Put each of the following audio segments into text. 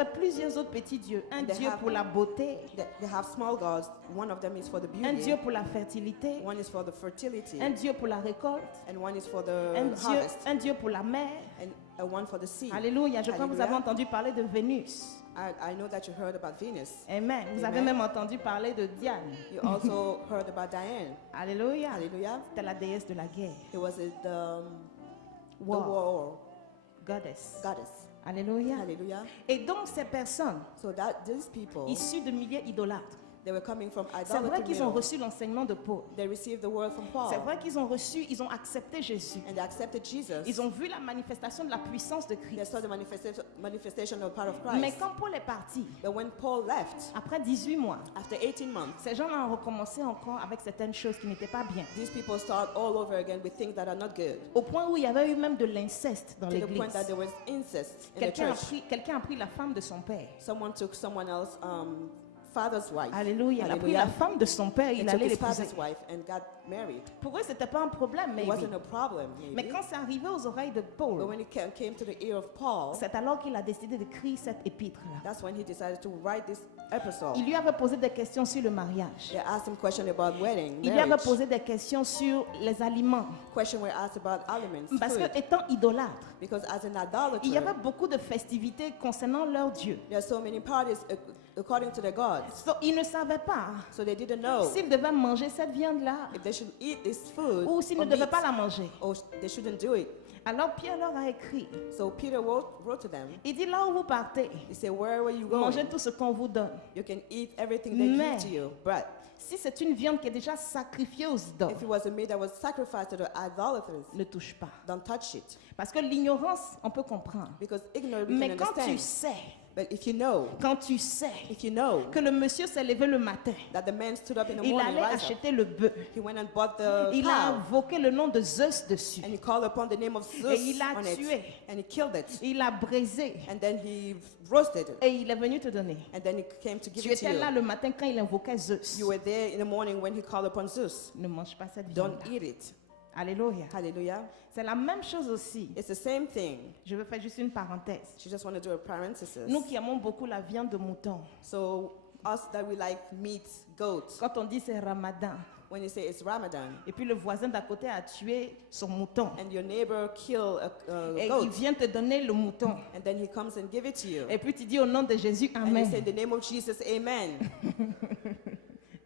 avaient plusieurs autres petits dieux. Un dieu pour la beauté, They have small gods. One of them is for the un beauty. dieu pour la fertilité, One is for the fertility. un dieu pour la récolte, And one is for the harvest. un dieu pour la mer. And one for the sea. Alléluia. Je crois que vous avez Hallelujah. entendu parler de Vénus. I know that you heard about Venus. Amen. Vous avez Amen. même entendu parler de Diane. You also heard about Diane. Alléluia. Hallelujah. C'était la déesse de la guerre. It was the War. war Goddess. goddess. Alléluia. Hallelujah. Et donc ces personnes, So that these people, issues de milieux idolâtres, they were coming from c'est vrai qu'ils ont idolatry. reçu l'enseignement de Paul. They received the word from Paul. C'est vrai qu'ils ont reçu, ils ont accepté Jésus. And they accepted Jesus. Ils ont vu la manifestation de la puissance de They Christ. saw the manifestation of the power of Mais Christ. quand Paul est parti, But when Paul left, après 18 mois, after 18 months, ces gens ont recommencé encore avec certaines choses qui n'étaient pas bien. these people start all over again with things that are not good. Au point où il y avait eu même de l'inceste dans To the point l'église. that there was incest in the Quelqu'un a church. pris la femme de son père. Someone took someone else's father's wife. Alléluia. Il a pris la femme de son père, He il took allait his l'épouser. father's wife and got married. Pour eux, c'était pas un problème, It maybe. wasn't a problem, Mais maybe. quand c'est arrivé aux oreilles de But Paul, when it came to the ear of Paul, c'est alors qu'il a décidé d'écrire cette épître-là. that's when he decided to write this epistle. Il lui avait posé des questions sur le mariage. They asked him questions about wedding, Il lui avait marriage. posé des questions sur les aliments. Questions were asked about aliments, Parce food. que étant idolâtre, Because as an idolater, il y avait beaucoup de festivités concernant leur Dieu. there are so many parties according to their gods. So, ils ne savaient pas So they didn't know s'ils devaient manger cette viande-là if they should eat this food ou s'ils or ne devaient meat, pas la manger. or they shouldn't do it. Alors Pierre leur a écrit. So Peter wrote to them. Il dit là où vous partez, He said, wherever you go, mangez tout ce qu'on vous donne. you can eat everything they Mais- give to you. But Si c'est une viande qui est déjà sacrifiée aux idoles, if it was a meat that was sacrificed to the idolaters, ne touche pas. don't touch it. Parce que l'ignorance, on peut comprendre. Because ignorant we Mais can quand tu understand. sais, But if you know if you know que le monsieur s'est levé le matin, that the man stood up in the il morning, allait rise up, acheter le bœuf, he went and bought the il a cow, invoqué le nom de Zeus dessus, and he called upon the name of Zeus et il l'a on tué, it, and he killed it, il a brisé, and then he roasted it, et il est venu te donner. and then he came to give Tu it to étais là you. le matin quand il invoquait Zeus. You were there in the morning when he called upon Zeus. Ne mange pas cette Don't viande. eat it. Alléluia. Hallelujah. C'est la même chose aussi. It's the same thing. Je veux faire juste une parenthèse. She just want to do a parenthesis. Nous qui aimons beaucoup la viande de mouton, So us that we like meat, goats, quand on dit c'est Ramadan, when you say it's Ramadan, et puis le voisin d'à côté a tué son mouton, and your neighbor kill a et il goat, vient te donner le mouton, and then he comes and give it to you, et puis tu dis au nom de Jésus, and you say Amen. in the name of Jesus, Amen.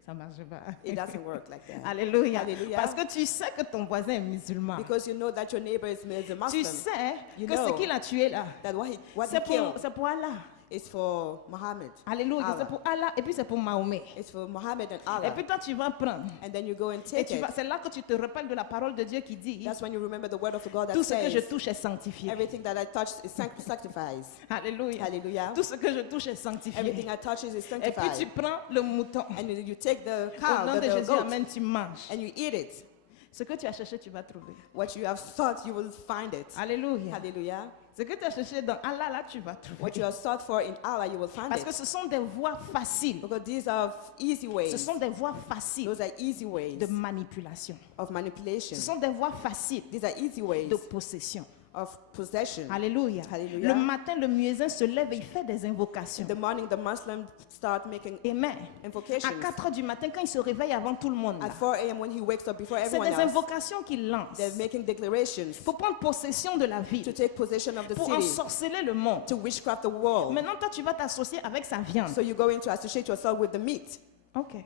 Ça marche pas. It doesn't work like that. Alléluia. Hallelujah. Parce que tu sais que ton voisin est musulman. Because you know that your neighbor is a Tu Muslim. sais You que ce know qu'il a tué là, that what he c'est killed pour Allah. is for Muhammad. Alléluia. Allah. C'est pour Allah et puis c'est pour Mahomet. It's for Muhammad and Et Allah. puis toi tu vas prendre. And then you go and Et take it. c'est là que tu te rappelles de la parole de Dieu qui dit, That's when you remember the word of God that tout ce que je says, touche est sanctifié. everything that I touch is sanctified. Alléluia. Hallelujah. Tout ce que je touche est sanctifié. Everything I touch is Et puis tu sanctified. prends le mouton. And you take the Au cow, nom de the Jésus, goat, Amen, tu manges. and you eat it. Ce que tu as cherché, tu vas trouver. What you have sought, you will find it. Alléluia. Hallelujah. Ce que tu as cherché dans Allah, là, tu vas trouver. What you have sought for in Allah, you will find Parce que it. ce sont des voies faciles. Because these are easy Ce ways. sont des voies faciles Those are easy ways de manipulation. of manipulation. Ce sont des voies faciles These are easy ways de possession. of possession. Alléluia. Hallelujah. Le matin, le muezzin se lève et il fait des invocations. In the morning, the Muslims start making Amen. invocations. À 4 heures du matin, quand il se réveille avant tout le monde, là, At 4 a.m. when he wakes up before c'est everyone des else, invocations qu'il lance they're making declarations pour prendre possession de la ville, to take possession of the pour city, ensorceler le monde. to witchcraft the world. Maintenant, toi, tu vas t'associer avec sa viande. So you're going to associate yourself with the meat. Ok.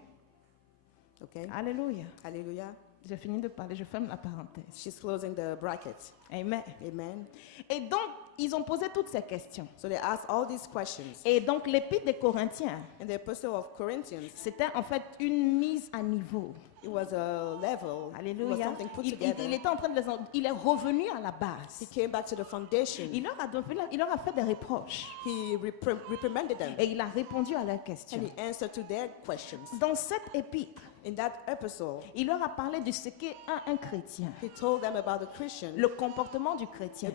Okay? Alléluia. Hallelujah. J'ai fini de parler, je ferme la parenthèse. She's closing the bracket. Amen. Amen. Et donc, ils ont posé toutes ces questions. So they asked all these questions. Et donc, l'épître des Corinthiens, In the Epistle of Corinthians, c'était en fait une mise à niveau. it was a level. It was Alléluia. something put Il together. était en train de il est revenu à la base. He came back to the foundation. Il leur a fait des reproches. He reprimanded them. Et il a répondu à leurs questions. And he answered to their questions. Dans cette épître, In that epistle, il leur a parlé de ce qu'est un chrétien. he told them about the Christian, Le comportement du chrétien. the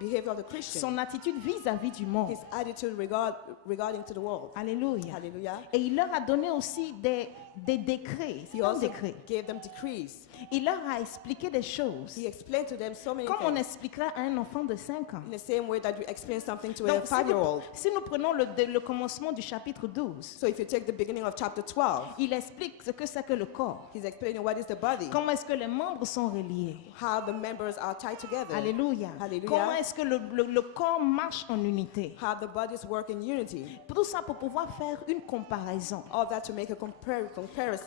behavior of the Christian, Son attitude vis-à-vis du monde. his attitude regarding to the world. Alléluia. Hallelujah. Et il leur a donné aussi des des décrets. He C'est un also décret. gave them decrees. Il leur a expliqué des choses. He explained to them so many Comme on things. expliquera à un enfant de 5 ans. In the same way that you explain something to a Donc, si 5-year-old. si nous prenons le commencement du chapitre 12, So if you take the beginning of chapter 12, il explique ce que c'est que le corps. he's explaining what is the body, Comment est-ce que les membres sont reliés. how the members are tied together, Alléluia. Alléluia. Comment est-ce que le corps marche en unité. how the bodies work in unity. Tout ça pour pouvoir faire une comparaison. All that to make a comparison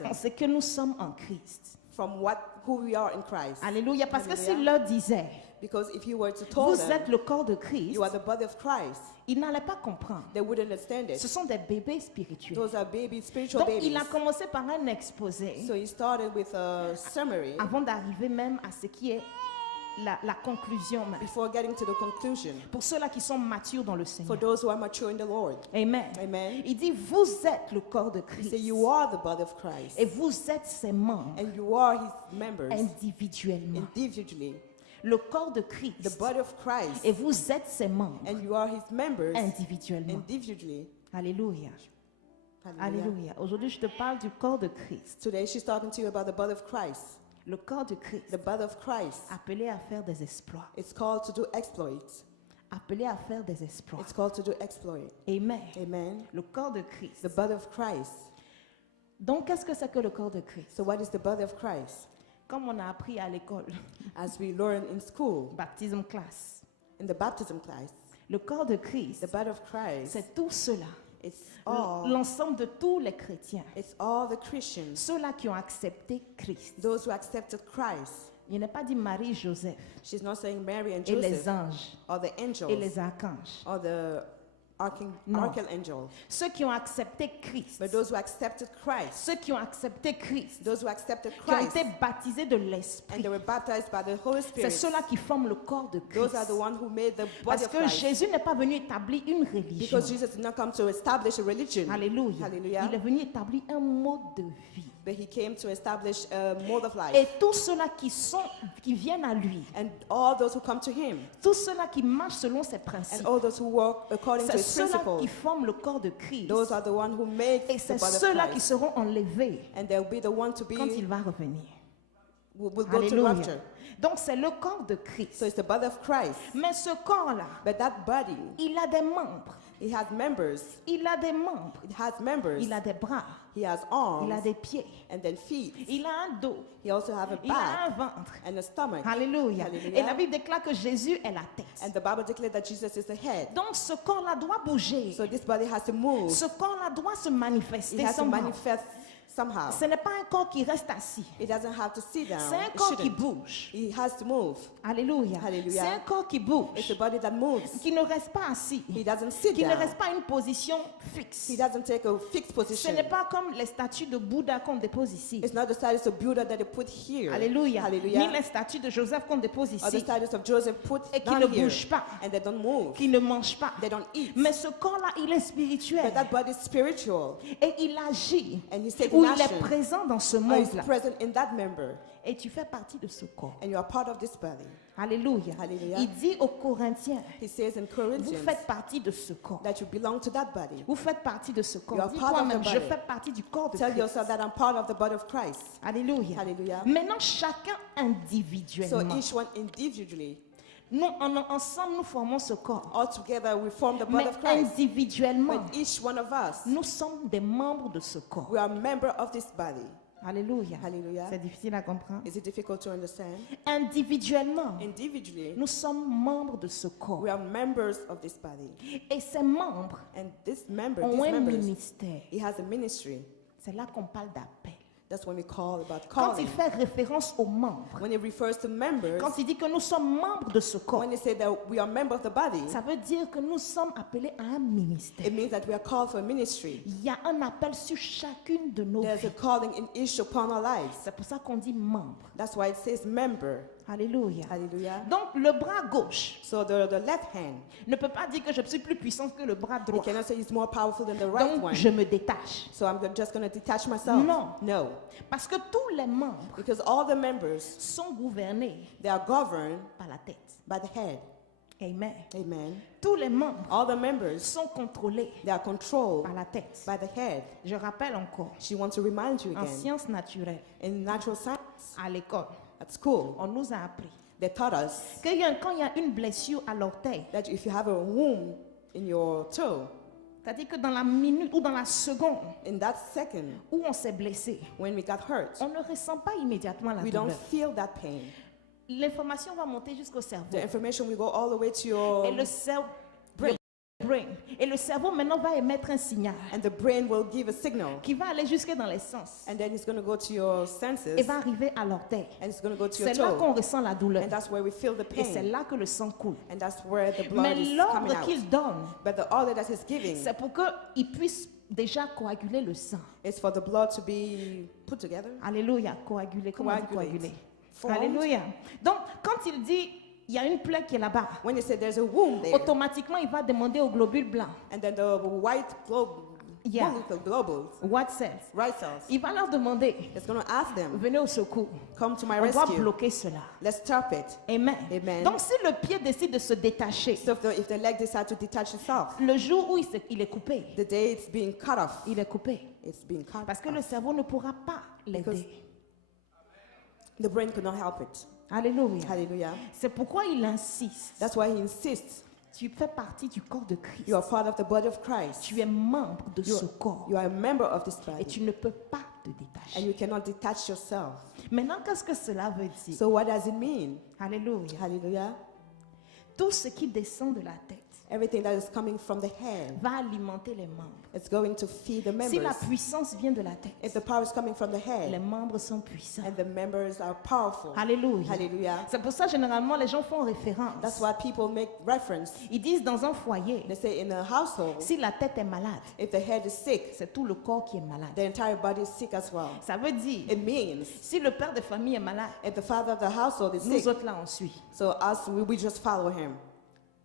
On sait que nous sommes en Christ. from who we are in Christ. Alléluia. Parce que Alléluia. s'il leur disait, Because if you were to tell vous êtes them, le corps de Christ, you are the body of Christ, ils n'allaient pas comprendre. they wouldn't understand Ce it. sont des bébés spirituels. Those are babies, spiritual Donc, il babies. a commencé par un exposé So he started with a summary avant d'arriver même à ce qui est la conclusion. Même. before getting to the conclusion. Pour ceux-là qui sont matures dans le For Seigneur. those who are mature in the Lord. Amen. Amen. Il dit, vous êtes le corps de He Christ. said, you are the body of Christ. Et vous êtes ses membres And you are his members individuellement. individually. Le corps de The Christ. body of Christ. Et vous êtes ses membres And you are his members individuellement. individually. Alléluia. Hallelujah. Alléluia. Aujourd'hui, je te parle du corps de Christ. Today she's talking to you about the body of Christ. Le corps de Christ. The body of Christ. Appelé à faire des exploits. It's called to do exploits. Appelé à faire des exploits. It's called to do exploit. Amen. Amen. Le corps de Christ. The body of Christ. Donc, qu'est-ce que c'est que le corps de Christ? So what is the body of Christ? Comme on a appris à l'école, As we learn in school, baptisme classe, in the baptism class, le corps de Christ, the body of Christ, c'est tout cela. it's all, L'ensemble de tous les chrétiens. it's all the Christians, Ceux-là qui ont accepté Christ. those who accepted Christ. Il n'est pas dit Marie-Joseph She's not saying Mary and et les Joseph anges or the et angels les archanges. or the Non. archangel, Ceux qui ont accepté Christ. but those who accepted Christ, Ceux qui ont accepté Christ. those who accepted Qui ont Christ, été baptisés de and l'Esprit. they were baptized by the Holy C'est Spirit. ceux-là qui forment le corps de Those are Christ. the ones who made the body Parce of que Christ. Jésus n'est pas venu établir une religion. Because Jesus did not come to establish a religion, Alléluia. Hallelujah. Il est venu établir un mode de vie. but he came to establish a mode of life. Et tous ceux-là qui viennent à lui, And all those who come to him, tous ceux-là qui marchent selon ses and principes, all those who walk according to c'est his ceux-là qui principles, forment le corps de Christ. those are the ones who make Et the c'est body of ceux-là qui Christ. seront enlevés And they'll be the one to be, quand il va revenir. will go to Alléluia. rapture. Donc c'est le corps de Christ. So it's the body of Christ. Mais ce corps-là, But that body, il a des membres. it has members. Il a des membres. It has members. Il a des bras. He has Il a arms des pieds. and then feet. Il a un dos. He also has a Il a un back ventre. and a stomach. Alléluia. Alléluia. Et la Bible déclare que Jésus est la tête. And the Bible declares that Jesus is the head. Donc ce corps-là doit bouger. So this body has to move. Ce corps-là doit se It manifester has to somehow. manifest somehow. Ce n'est pas un corps qui reste assis. It doesn't have to sit down. C'est un It corps qui shouldn't. bouge. It has to move. Alléluia. Alléluia. C'est un corps qui It's bouge. a body that moves. Qui ne reste pas assis. He doesn't sit Qui ne down. reste pas une position fixe. He doesn't take a fixed Ce position. n'est pas comme les statues de Bouddha qu'on dépose ici. It's not the status of Buddha that they put here. Alléluia. Ni Hallelujah. les statues de Joseph qu'on dépose Or the ici. status of Joseph put Et qui down ne here. bougent pas. And they don't move. Qui ne mangent pas. They don't eat. Mais ce corps-là, il est spirituel. But that body is spiritual. Et il agit. And he's taking Ou il est action. présent dans ce Or he's monde-là. present in that member. Et tu fais partie de ce corps. And you are part of this body. Alléluia. Alléluia. Il dit aux Corinthiens, He says in vous Corinthians faites partie de ce corps. that you belong to that body. Vous faites partie de ce corps. You are Dis part of toi-même, the je body. fais partie du corps de Tell Christ. yourself that I'm part of the body of Christ. Alléluia. Hallelujah. Maintenant, chacun So individuellement. each one individually, Nous, ensemble, nous formons ce corps. all together we form the Mais body of Christ. individuellement, But each one of us, nous sommes des membres de ce corps. we are a member of this body. Alléluia. Hallelujah. C'est difficile à comprendre. Is it difficult to understand? Individuellement, Individually, nous sommes membres de ce corps. we are members of this body. Et ces membres And this member, ont these un members, ministère. he has a ministry. C'est là qu'on parle d'appel. That's when we call about Quand il calling. fait référence aux membres, When it refers to members, quand il dit que nous sommes membres de ce corps, when they say that we are members of the body, ça veut dire que nous sommes appelés à un ministère. it means that we are called for a ministry. Il y a un appel sur chacune de nos There's a vies. calling in each upon our lives. C'est pour ça qu'on dit membre. That's why it says member. Alléluia. Hallelujah. Donc le bras gauche So the left hand, ne peut pas dire que je suis plus puissante que le bras you droit. cannot say it's more powerful than the right Donc one. je me détache. So I'm just going to detach myself. Non. No. Parce que tous les membres Because all the members, sont gouvernés they are governed par la tête. by the head. Amen. Amen. Tous les membres All the members, sont contrôlés they are controlled par la tête. by the head. Je rappelle encore, She wants to remind you en again, sciences naturelles, in natural science, à l'école, at school, on nous a appris they taught us que quand il y a une blessure à l'orteil, that if you have a wound in your toe, c'est-à-dire que dans la minute ou dans la seconde in that second, où on s'est blessé, when we got hurt, on ne ressent pas immédiatement la we don't douleur. feel that pain. L'information va monter jusqu'au cerveau. The information will go all the way to your Et le cerveau, brain. brain. Et le cerveau maintenant va émettre un signal And the brain will give a signal. qui va aller jusque dans les sens And then it's going to go to your senses. et va arriver à l'orteil. And it's going to go to your C'est là toe. qu'on ressent la douleur. And that's where we feel the Et c'est pain. là que le sang coule. And that's where the blood Mais is coming l'ordre out. qu'il donne, But the order that he's giving c'est pour qu'il puisse déjà coaguler le sang. is for the blood to be put together. Alléluia, coaguler. Comment on dit Coagulate. coaguler? Formed. Alléluia. Donc, quand il dit, il y a une plaie qui est là-bas, When he said there's a wound there, automatiquement, il va demander aux globules blancs, and then the white Yeah. molecule globals, white cells, right cells, il va leur demander, it's going to ask them, venez au secours. come to my On doit rescue. bloquer cela. Let's stop it. Amen. Amen. Donc, si le pied décide de se détacher, So if the leg decides to detach itself, le jour où il est coupé, the day it's being cut off, il est coupé. it's being cut Parce que off. le cerveau ne pourra pas l'aider. The brain could not help it. Alléluia. Hallelujah. C'est pourquoi il insiste. That's why he insists. Tu fais partie du corps de Christ. You are part of the body of Christ. Tu es membre de ce corps. You are a member of this Et body. tu ne peux pas te And détacher. you cannot detach yourself. Maintenant, qu'est-ce que cela veut dire? So what does it mean? Alléluia. Hallelujah. Tout ce qui descend de la tête Everything that is coming from the head, va alimenter les membres. it's going to feed the Si la members. puissance vient de la tête, If the power is coming from the les head, membres sont puissants. and the members are powerful. Alléluia. Hallelujah. C'est pour ça, généralement, les gens font That's référence. why people make reference. Ils disent dans un foyer, They say in a household, si la tête est malade, if the head is sick, c'est tout le corps qui est malade. the entire body is sick as well. Ça veut dire, It means si le père de famille est malade, if the father of the household is nous sick, autres là, on suit. so us, we just follow him.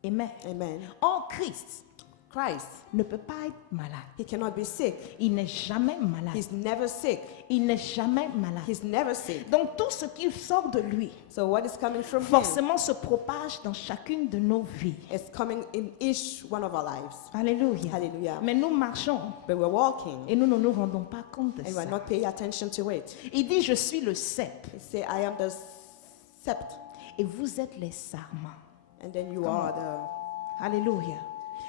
Amen. Amen. Or, Christ Christ, ne peut pas être malade. he cannot be sick. Il n'est jamais malade. He's never sick. Il n'est jamais malade. He's never sick. Donc, tout ce qui sort de lui, So what is coming from him forcément se propage dans chacune de nos vies. is coming in each one of our lives. Alléluia. Hallelujah. Mais nous marchons But we're walking et nous ne nous rendons pas compte de and ça. we're not paying attention to it. Il dit, je suis le cep He say, I am the sept, et vous êtes les sarments. and then you are the, Alléluia.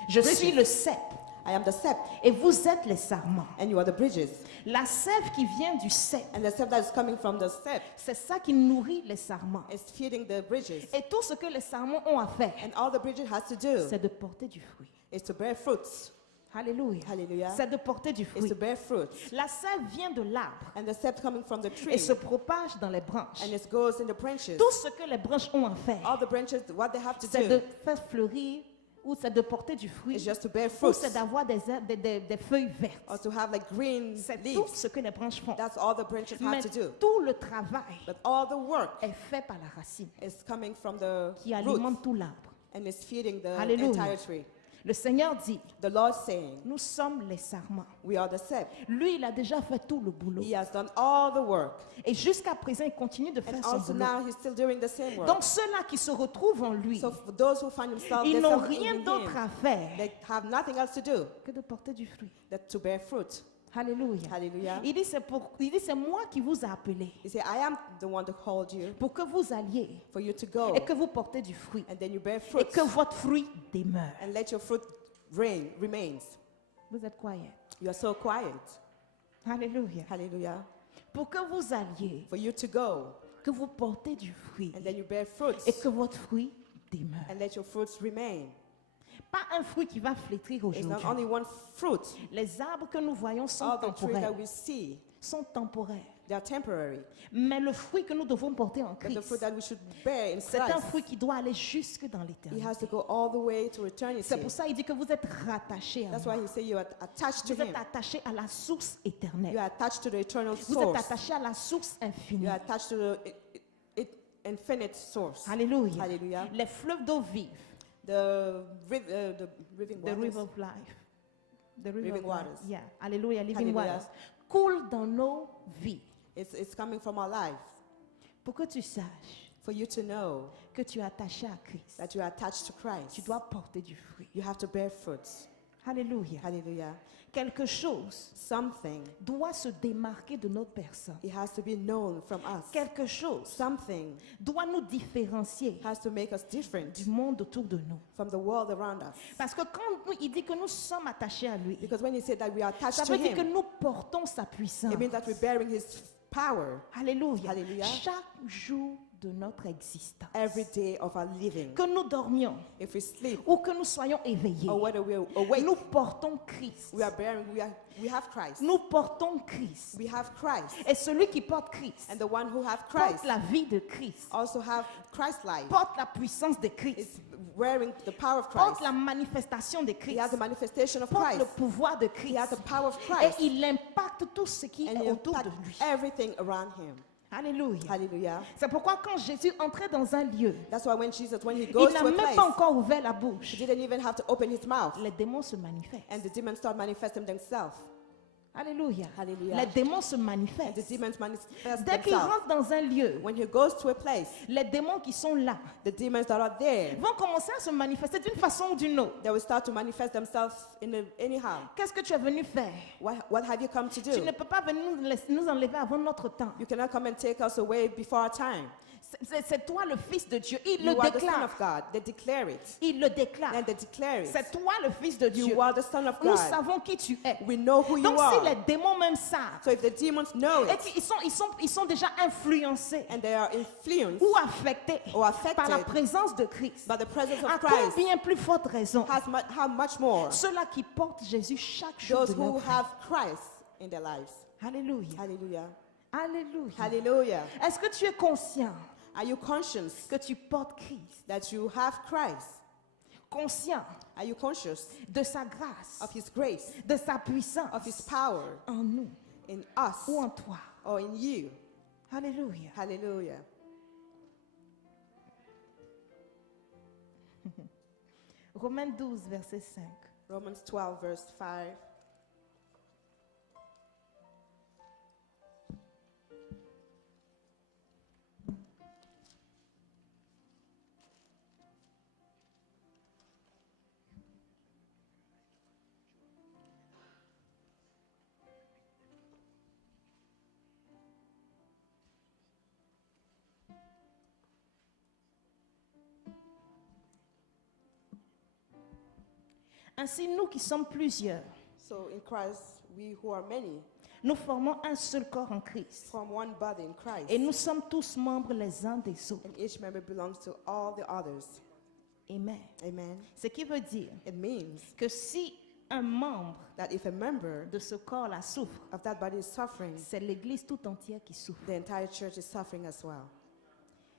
Je Bridges. suis le cep I am the sept, et vous êtes les sarments. and you are the bridges. La sève qui vient du cep, And the sept that is coming from the sept c'est ça qui nourrit les sarments. is feeding the bridges. Et tout ce que les sarments ont à faire, And all the bridges has to do c'est de porter du fruit. is to bear fruits. Alléluia. Hallelujah. C'est de porter du Is fruit. to bear fruits. La sève vient de l'arbre And the sept coming from the tree, et se propage dans les branches. and it goes in the branches. Tout ce que les branches ont à faire, All the branches, what they have to c'est de do faire fleurir ou c'est de porter du fruit is just to bear ou fruits, c'est d'avoir des feuilles vertes. or to have like green C'est tout leaves. ce que les branches font. That's all the branches Mais have to do. tout le travail But all the work est fait par la racine is coming from the qui roots alimente tout l'arbre. and is feeding the Hallelujah. entire tree. Le Seigneur dit, The Lord saying, nous sommes les sarments. we are the sept. Lui, il a déjà fait tout le boulot. He has done all the work. Et jusqu'à présent, il continue de faire And son also boulot. now he's still doing the same work. Donc ceux-là qui se retrouvent en lui, So for those who find themselves, ils there's n'ont something rien in d'autre him. à faire They have nothing else to do que de porter du fruit. than to bear fruit. Alléluia. Hallelujah. Il dit, c'est moi qui vous ai appelé He said, I am the one to called you pour que vous alliez for you to go et que vous portez du fruit and then you bear et fruit que votre fruit demeure. and let your fruit remains. Vous êtes quiet. You are so quiet. Alléluia. Hallelujah. Pour que vous alliez, For you to go que vous portez du fruit and then you bear fruits et que votre fruit demeure. and let your fruits remain. Pas un fruit qui va flétrir It's not aujourd'hui. only one fruit. Les arbres que nous voyons sont All the trees that temporaires. we see, Sont temporaires. they are temporary. Mais le fruit que nous devons porter en But the Christ, fruit that we should bear in c'est un Christ, fruit qui doit aller jusque dans it l'éternité. has to go all the way to eternity. C'est pour ça qu'il dit que vous êtes rattachés à That's moi. why he said you are attached to Vous êtes him. attachés à la source You éternelle. are attached to the eternal Vous êtes source. attachés à la source infinie. You are attached to the infinite source. Alléluia. Hallelujah. Les fleuves d'eau vive, The living the river waters. of life. The river Living of life. waters. Yeah. Alléluia. Living Hallelujah. waters. Coulent dans nos vies. It's coming from our lives. Pour que tu saches For you to know que tu es attaché à Christ, that you are attached to tu Christ, dois porter du fruit. you have to bear fruits. Alléluia. Hallelujah. Quelque chose Something, doit se démarquer de notre personne. it has to be known from us. Quelque chose Something doit nous différencier has to make us different du monde autour de nous. from the world around us. Parce que quand il dit que nous sommes attachés à lui, Because when he said that we are ça attached to veut dire que him, nous portons sa puissance. it means that we're bearing his power Alléluia. Alléluia. Chaque jour de notre existence. every day of our living. Que nous dormions If we sleep ou que nous soyons éveillés, or whether we're awake, nous portons Christ. we have Christ. Nous portons Christ. We have Christ. Et celui qui porte Christ And the one who have porte Christ la vie de Christ, also have Christ's life. porte la puissance de Christ, Is wearing the power of porte Christ. la manifestation de He Christ, has the manifestation of porte le Christ. pouvoir de He Christ. has the power of Et Christ. il impacte tout ce qui And est he autour de impact lui. everything around him. Alléluia. Hallelujah. C'est pourquoi quand Jésus entrait dans un lieu, That's why when he il goes n'a to a même place, pas encore ouvert la he bouche. didn't even have to open his mouth. Les démons se manifestent. And the demons start manifesting themselves. Alléluia. Hallelujah. Les démons se And the manifestent. demons manifest Dès qu'il themselves. rentre dans un lieu, When he goes to a place, les démons qui sont là the demons that are there, vont commencer à se manifester d'une façon ou d'une autre. they will start to manifest themselves anyhow. Qu'est-ce que tu es venu faire? What have you come to Tu ne do? peux pas venir nous enlever avant notre temps. You cannot come and take us away before our time. C'est toi le Fils de Dieu. Il You le are the Son déclare. of God. They declare it. Il le déclare. And they declare it. C'est toi le Fils de Dieu. You are the Son of Nous God. savons qui tu es. We know who you Donc si les are. démons même savent, So if the demons know et it qu'ils sont déjà influencés and they are influenced ou affectés or affected par la présence de Christ, by the presence à of Christ, combien plus forte raison how much more ceux-là qui portent Jésus chaque jour those de leur who vie. have Christ in their lives. Alléluia. Hallelujah. Alléluia. Hallelujah. Est-ce que tu es conscient Are you conscious que tu portes Christ? that you have Christ? Conscient Are you conscious de sa grâce, of his grace, de sa puissance of his power en nous in us ou en toi? or in you? Alléluia. Hallelujah. Romains 12, verset 5. Romans 12, verse 5. Ainsi, nous qui sommes plusieurs, So in Christ, we who are many nous formons un seul corps en Christ. form one body in Christ, Et nous sommes tous membres les uns des autres. and each member belongs to all the others. Amen. Amen. Ce qui veut dire It means que si un membre that if a member de ce corps-là souffre, of that body is suffering, c'est l'Église tout entière qui souffre. the entire church is suffering as well.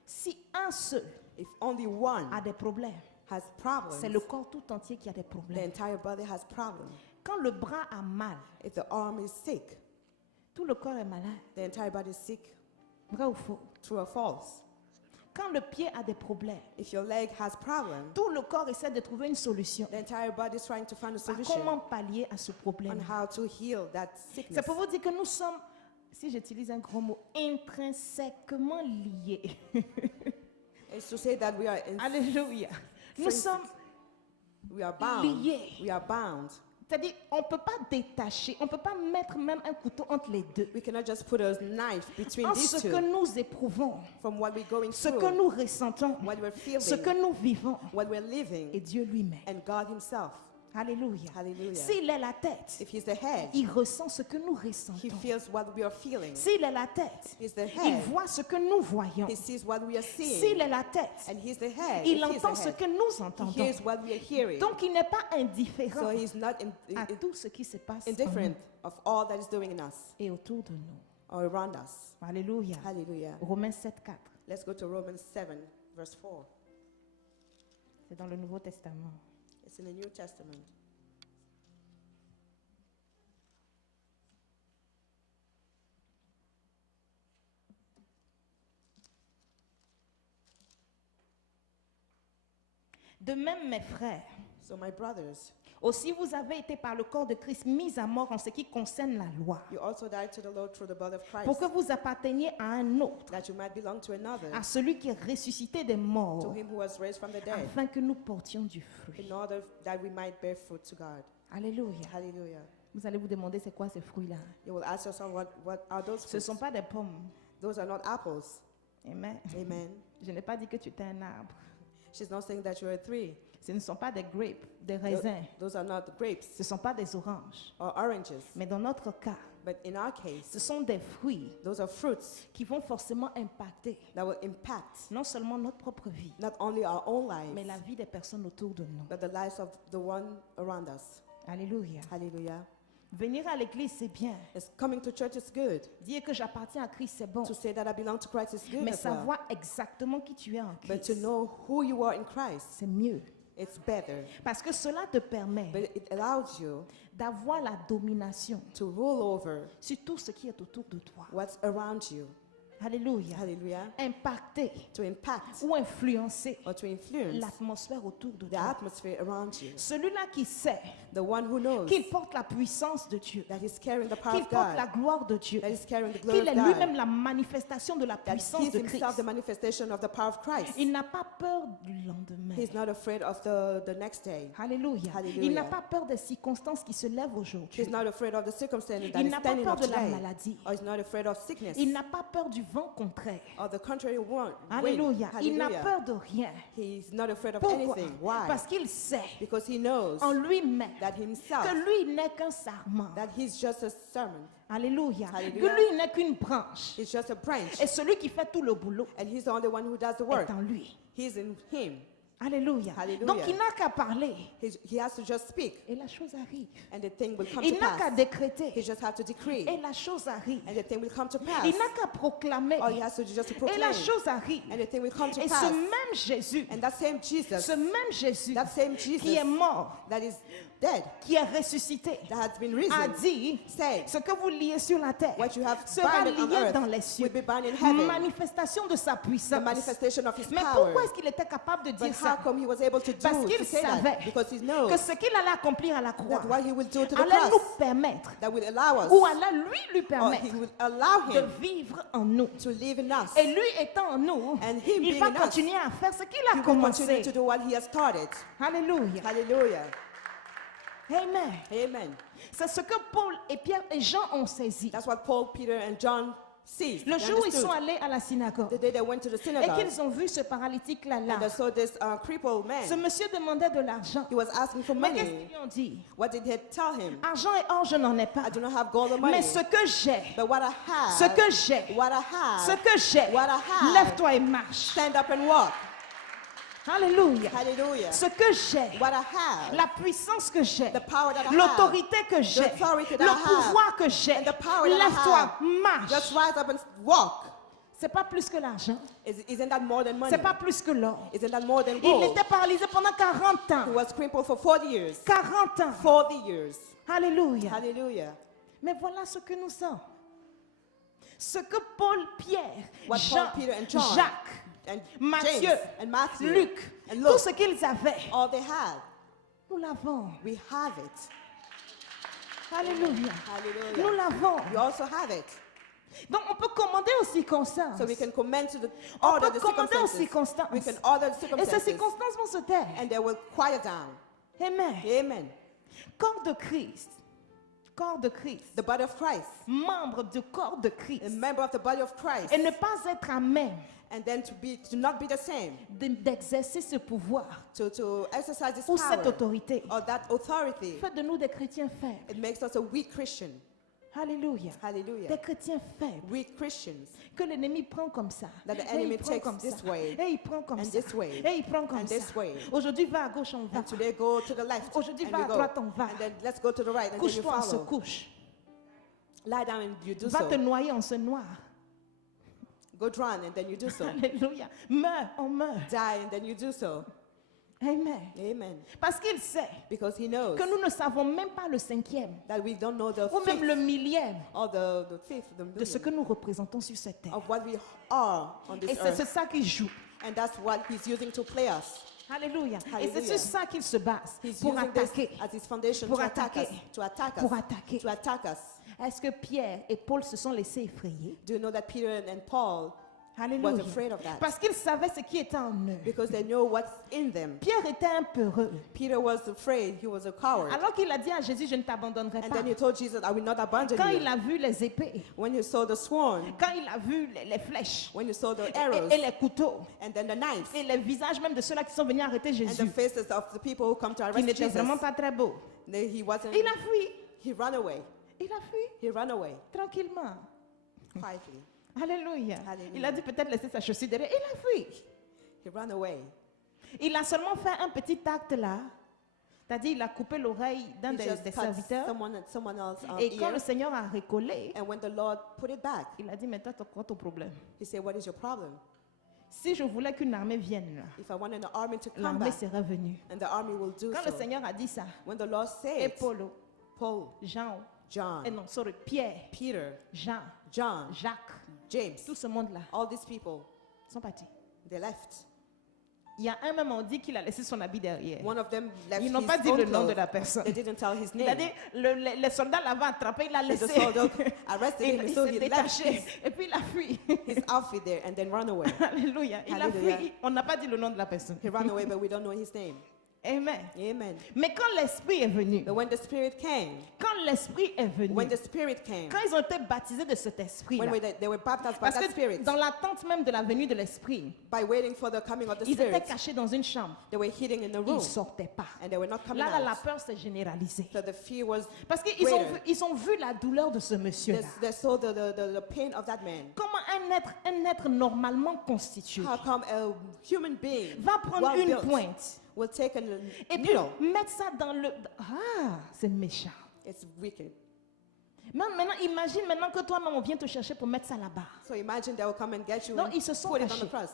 Si un seul If only one a des problèmes, has problems, c'est le corps tout entier qui a des the problèmes. entire body has problems. Quand le bras a mal, If the arm is sick, tout le corps est malade. the entire body is sick. Vrai ou faux? True or false? Quand le pied a des problèmes, If your leg has problems, tout le corps essaie de trouver une solution. the entire body is trying to find a À solution comment pallier à ce on problème? how to heal that sickness. C'est pour vous dire que nous sommes, si j'utilise un gros mot, intrinsèquement liés. It's to say that Alléluia. Nous sommes, we are bound. liés. We are bound. c'est-à-dire, on ne peut pas détacher, on ne peut pas mettre même un couteau entre les deux. We cannot just put a knife between En these ce que two nous éprouvons, from what we're going ce que through, nous ressentons, what we're feeling, ce que nous vivons, what we're living, et Dieu lui-même. and God himself. Alléluia. Hallelujah. S'il est la tête, If he's the head, il ressent ce que nous he ressentons. feels what we are feeling. S'il est la tête, He's the il head, voit ce que nous voyons. he sees what we are S'il seeing. est la tête, And he's the head. il If he's entend the ce head, que nous he entendons. hears what we are hearing. Donc il n'est pas indifférent So he's not à tout ce qui se passe en indifferent nous of all that is doing in us et autour de nous. or around us. Alléluia. Hallelujah. Romains 7, 4. Let's go to Romans 7, verse 4. C'est dans le Nouveau Testament. It's in the New Testament. De même, mes frères, So my brothers, aussi vous avez été par le corps de Christ mis à mort en ce qui concerne la loi, you also died to the Lord through the blood of pour Christ, que vous apparteniez à un autre, that you might belong to another, à celui qui est ressuscité des to morts, him who was raised from the dead, afin que nous portions du fruit. in order that we might bear fruit to God. Alléluia. Hallelujah. Vous allez vous demander c'est quoi ces fruits-là. You will ask yourself, what are those Ce ne fruits? sont pas des pommes. Those are not apples. Amen. Amen. Je n'ai pas dit que tu étais un arbre. She's not saying that you're a tree. Ce ne sont pas des grapes, des raisins. Those are not grapes Ce ne sont pas des oranges. or oranges. Mais dans notre cas, But in our case, ce sont des fruits those are fruits qui vont forcément impacter that will impact non seulement notre propre vie, not only our own mais lives, la vie des personnes autour de nous. but the lives of the one around us. Alléluia. Hallelujah. Venir à l'église, c'est bien. It's coming to church is good. Dire que j'appartiens à Christ, c'est bon. To say that I belong to Christ is good Mais as well. savoir exactement qui tu es en But to Christ, know who you are in Christ, c'est mieux. it's better. Parce que cela te permet But it allows you d'avoir la domination to rule over sur tout ce qui est autour de toi. what's around you. Alléluia. Hallelujah. Impacter To impact ou influencer or to influence l'atmosphère autour de the toi. atmosphere around you. Celui-là qui sait The one who knows qu'il porte la puissance de Dieu, that he's carrying the power qu'il of porte la God, gloire de Dieu, that he's carrying the glory qu'il of est lui-même God, la manifestation de la that puissance he's de Christ. himself the manifestation of the power of Christ. Il n'a pas peur du lendemain. He's not afraid of the next day. Alléluia. Hallelujah. Il n'a pas peur des circonstances qui se lèvent aujourd'hui. He's not afraid of the circumstances that Il is n'a pas standing peur up de la today. maladie. Or he's not afraid of sickness. Il n'a pas peur du vent contraire. Or the contrary one. Alléluia. Il n'a Hallelujah. peur de rien. He's not afraid of Pourquoi? anything. Why? Parce qu'il sait Because he knows en lui-même that himself, que lui n'est qu'un sarment. that he's just a sermon. Alléluia. Hallelujah. Que lui n'est qu'une branche. He's just a branch. Et celui qui fait tout le boulot And he's the only one who does the work. est en lui. He's in him. Alléluia. Hallelujah. Donc il n'a qu'à parler He has to just speak. et la chose arrive. And the thing will come Il to n'a qu'à pass. He décréter just has to decree. et la chose arrive. And the thing will come to pass. Il n'a qu'à proclamer Or he has to just et proclaim. la chose arrive. And the thing will come to Et ce pass. même Jésus, And that same Jesus, ce même Jésus that same qui Jesus est mort, that is dead, qui est ressuscité, that has been a risen, dit said, ce que vous liez sur la terre what you have sera bound on lié dans earth les cieux. will be bound in heaven. Manifestation de sa The puissance. manifestation of his Mais power. pourquoi est-ce qu'il était capable de But dire how ça? come he was able to Parce do qu'il to say savait that? Because he knows que ce qu'il allait accomplir à la croix that what he will do to the allait nous cross permettre, that will allow us, ou allait lui or permettre he will allow de him vivre en nous. to live in us. Et lui étant en nous, And him il being va in us, continuer à faire ce qu'il He a will commencé. continue to do what he has started. Alléluia. Hallelujah. Amen. Amen. C'est ce que Paul et Pierre et Jean ont saisi. That's what Paul, Peter, and John seized. Le They jour où ils understood. sont allés à la synagogue The day they went to the et synagogue, qu'ils ont vu ce paralytique-là, and they saw this crippled ce man. monsieur demandait de l'argent. He was asking for Mais qu'est-ce qu'ils money. lui ont dit? What did he tell him? Argent et or, je n'en ai pas. I do not have gold or Mais money. ce que j'ai, But what I have, ce que j'ai, what I have, ce que j'ai, what I have, lève-toi et marche. stand up and walk. Alléluia. Hallelujah. Ce que j'ai, What I have, la puissance que j'ai, the power that I have, l'autorité que j'ai, the authority that le I have, pouvoir que j'ai, and the power that I lève-toi, just marche. rise up and walk. C'est pas plus que l'argent, Isn't that more than money? c'est pas plus que l'or. Isn't that more than Il gold? était paralysé pendant 40 He ans. was crippled for 40 years. 40 ans. 40 years. Alléluia. Hallelujah. Mais voilà ce que nous sommes. Ce que Paul, Pierre, What Jean, Paul, Peter, and John, Jacques, and Matthieu, James, and Matthew, Luc, and tout Luke, ce qu'ils avaient, all they had, nous l'avons. we have it. Alléluia. Nous Hallelujah. l'avons. We also have it. Donc on peut commander aux circonstances. So we can commend to the On order peut the commander aux circumstances. We circonstances. can order the Et ces circumstances. circonstances vont se taire. And they will quiet down. Amen. Amen. Corps de Christ. Corps de Christ. The body of Christ. Membre du corps de A Christ. member of the body of Christ. Et ne pas être à même And then to not be the same. d'exercer ce pouvoir To exercise this ou cette power autorité. or that authority. Fait de nous des chrétiens faibles. It makes us a weak Christian. Alléluia. Hallelujah. Des chrétiens faibles Weak Christians. que l'ennemi prend comme ça. That the Et enemy il prend takes comme this ça. way, Et il prend comme and ça. this way, Et il prend comme and ça. this way. Aujourd'hui, va à gauche, on va. And today go to the left. Aujourd'hui, and va we à go. droite, on va. And then let's go to the right and then you Couche-toi, on se follow. couche. Lie down and you do Va te so. noyer, on se noie. Go drown and then you do so. Alléluia. Meurs, on meurt. Die and then you do so. Amen. Amen. Parce qu'il sait Because he knows que nous ne savons même pas le cinquième that we don't know the ou même le fifth millième or the fifth, the de ce million que nous représentons sur cette terre. of what we are on Et this c'est earth. ça qu'il joue. And that's what he's using to play us. Alléluia. Et c'est Hallelujah. sur ça qu'il se base He's pour using this attaquer. as his foundation Pour to attack us, attaquer. to attack us, Pour attaquer. to attack us. Est-ce que Pierre et Paul se sont laissés effrayer? Do you know that Peter and Paul was Alléluia. afraid of that? Parce qu'ils savaient ce qui était en eux. Because they know what's in them. Pierre était un peureux. Peter was afraid, he was a coward. Alors qu'il a dit à Jésus, je ne t'abandonnerai And pas. then he told Jesus, I will not abandon Quand you. il a vu les épées, When you saw the sworn, quand il a vu les flèches, when you saw the et arrows, les couteaux, and then the knives, et les visages même de ceux-là qui sont venus arrêter and Jésus, the faces of the people who come to qui arrest n'étaient Jesus, vraiment pas très beaux. he wasn't, Il a fui. he ran away. Il a fui He ran away tranquillement. quietly. Alléluia. Alléluia. Il a dû peut-être laisser sa chaussure derrière. Il a fui. He ran away. Il a seulement fait un petit acte là. C'est-à-dire, il a coupé l'oreille d'un He des just cut serviteurs. someone else's Et quand ear. le Seigneur a recollé, And when the Lord put it back, il a dit, mais toi, t'as quoi ton problème? he said, what is your problem? Si je voulais qu'une armée vienne là, If I wanted an army to come l'armée back, serait venue. and the army will do Quand le so. Seigneur a dit ça, When the Lord et said, Paul, Paul, Jean, John, et non, sorry, Pierre, Peter, Jean, John, Jacques, James, tout ce monde-là all these people, sont partis. they left. Il y a un même, on dit qu'il a laissé son habit derrière. One of them left Ils n'ont his pas dit own le nom de clothes. la personne. They didn't tell his Il a name. dit, les soldats l'avaient attrapé, il l'a The laissé. soldier arrested Et him, il so s'est he left détaché. Et puis il a fui. his outfit there and then ran away. Alléluia. Il a Hallelujah. fui. On n'a pas dit le nom de la personne. He ran away, but we don't know his name. Amen. Amen. Mais quand l'Esprit est venu, But when the Spirit came, quand l'Esprit est venu, when the Spirit came, quand ils ont été baptisés de cet Esprit-là, when they were baptized by parce that que Spirit, dans l'attente même de la venue de l'Esprit, by waiting for the coming of the ils étaient Spirit, cachés dans une chambre. they were hidden in the Ils room ne sortaient pas. and they were not coming Là, la out. peur s'est généralisée. So the fear was Parce qu'ils greater. ils ont vu la douleur de ce monsieur-là. They saw the pain of that man. Comment un être normalement constitué How come a human being va prendre well une built pointe will take a et puis needle? mettre ça dans le... Ah, c'est méchant. It's wicked. Maintenant, imagine maintenant que toi-même, on vient te chercher pour mettre ça là-bas. So imagine they will come and get you Non, and ils se sont put it on cachés. the cross.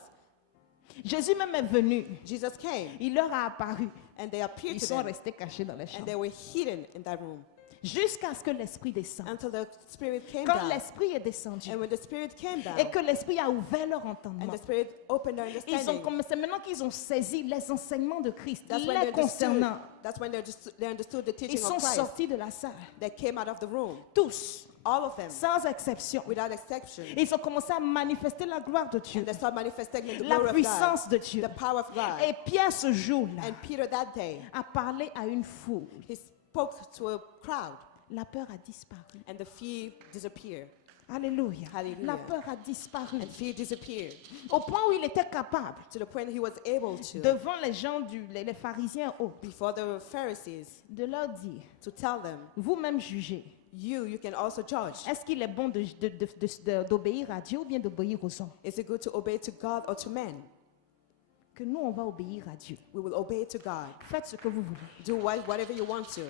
Jésus même est venu. Jesus came Il leur a apparu. and they appeared Ils to sont them restés cachés dans les and chambres. they were hidden in that room Jusqu'à ce que l'Esprit descende. until the Spirit came Quand down. l'Esprit est descendu And when the Spirit came down et que l'Esprit a ouvert leur and entendement, the Spirit opened their ils ont understanding, commencé, maintenant qu'ils ont saisi les enseignements de Christ, that's when les concernant, that's when they understood the ils teaching sont of Christ. sortis de la salle. They came out of the room, Tous, all of them, sans exception. without exception. Ils ont commencé à manifester la gloire de Dieu, And they started manifesting the la glory of puissance God, de Dieu. the power of God. Et Pierre, ce jour-là, And Peter that day, a parlé à une foule. he spoke to a crowd La peur a disparu. and the fear disappeared. Alléluia. Hallelujah. La peur a disparu. And fear disappeared Au point où il était capable, to the point he was able to, devant les gens, les pharisiens hauts, before the Pharisees, de leur dire, to tell them, vous-même jugez. you can also judge. Est-ce qu'il est bon d'obéir à Dieu ou bien d'obéir aux hommes? Is it good to obey to God or to men? Que nous, on va obéir à Dieu. We will obey to God. Faites ce que vous voulez. Do whatever you want to.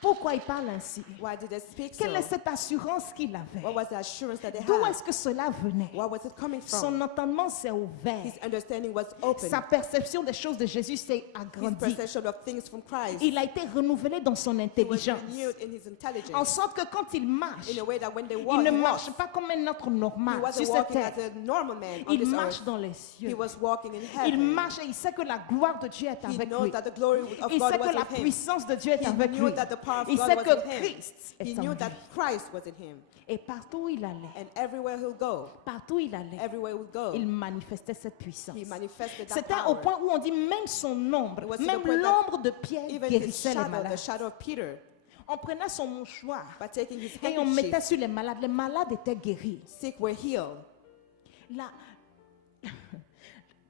Pourquoi il parle ainsi? Why did they speak so? Quelle est cette assurance qu'il avait? What was the assurance that they D'où had? est-ce que cela venait? Where was it coming Son from? entendement s'est ouvert. His understanding was open. Sa perception des choses de Jésus s'est His agrandie. perception of things from Christ Il a été renouvelé dans son was intelligence. renewed in his En intelligence. sorte que quand il marche, In a way that when they il walk, ne he marche walks. pas comme un être He normal sur wasn't cette walking terre. as a normal man on Il this marche earth. dans les He cieux. was walking in Il heaven. marche et il sait que la gloire de Dieu est He avec knows lui. that the glory of Il God sait que was la in him. puissance de Dieu est He avec knew lui. that the power of Il God sait was que in him. Christ He est en knew lui. that Christ was in him. Et partout où il allait, And everywhere he'll go, partout où il allait, everywhere we'll go, il manifestait cette puissance. he manifested that C'était au power. point où on dit même son ombre, It was to même the point that l'ombre de Pierre Even his guérissait les shadow, the malades. shadow of Peter, On prenait son mouchoir by taking his et on mettait handkerchief, sur les malades. Les malades étaient guéris. sick were healed. La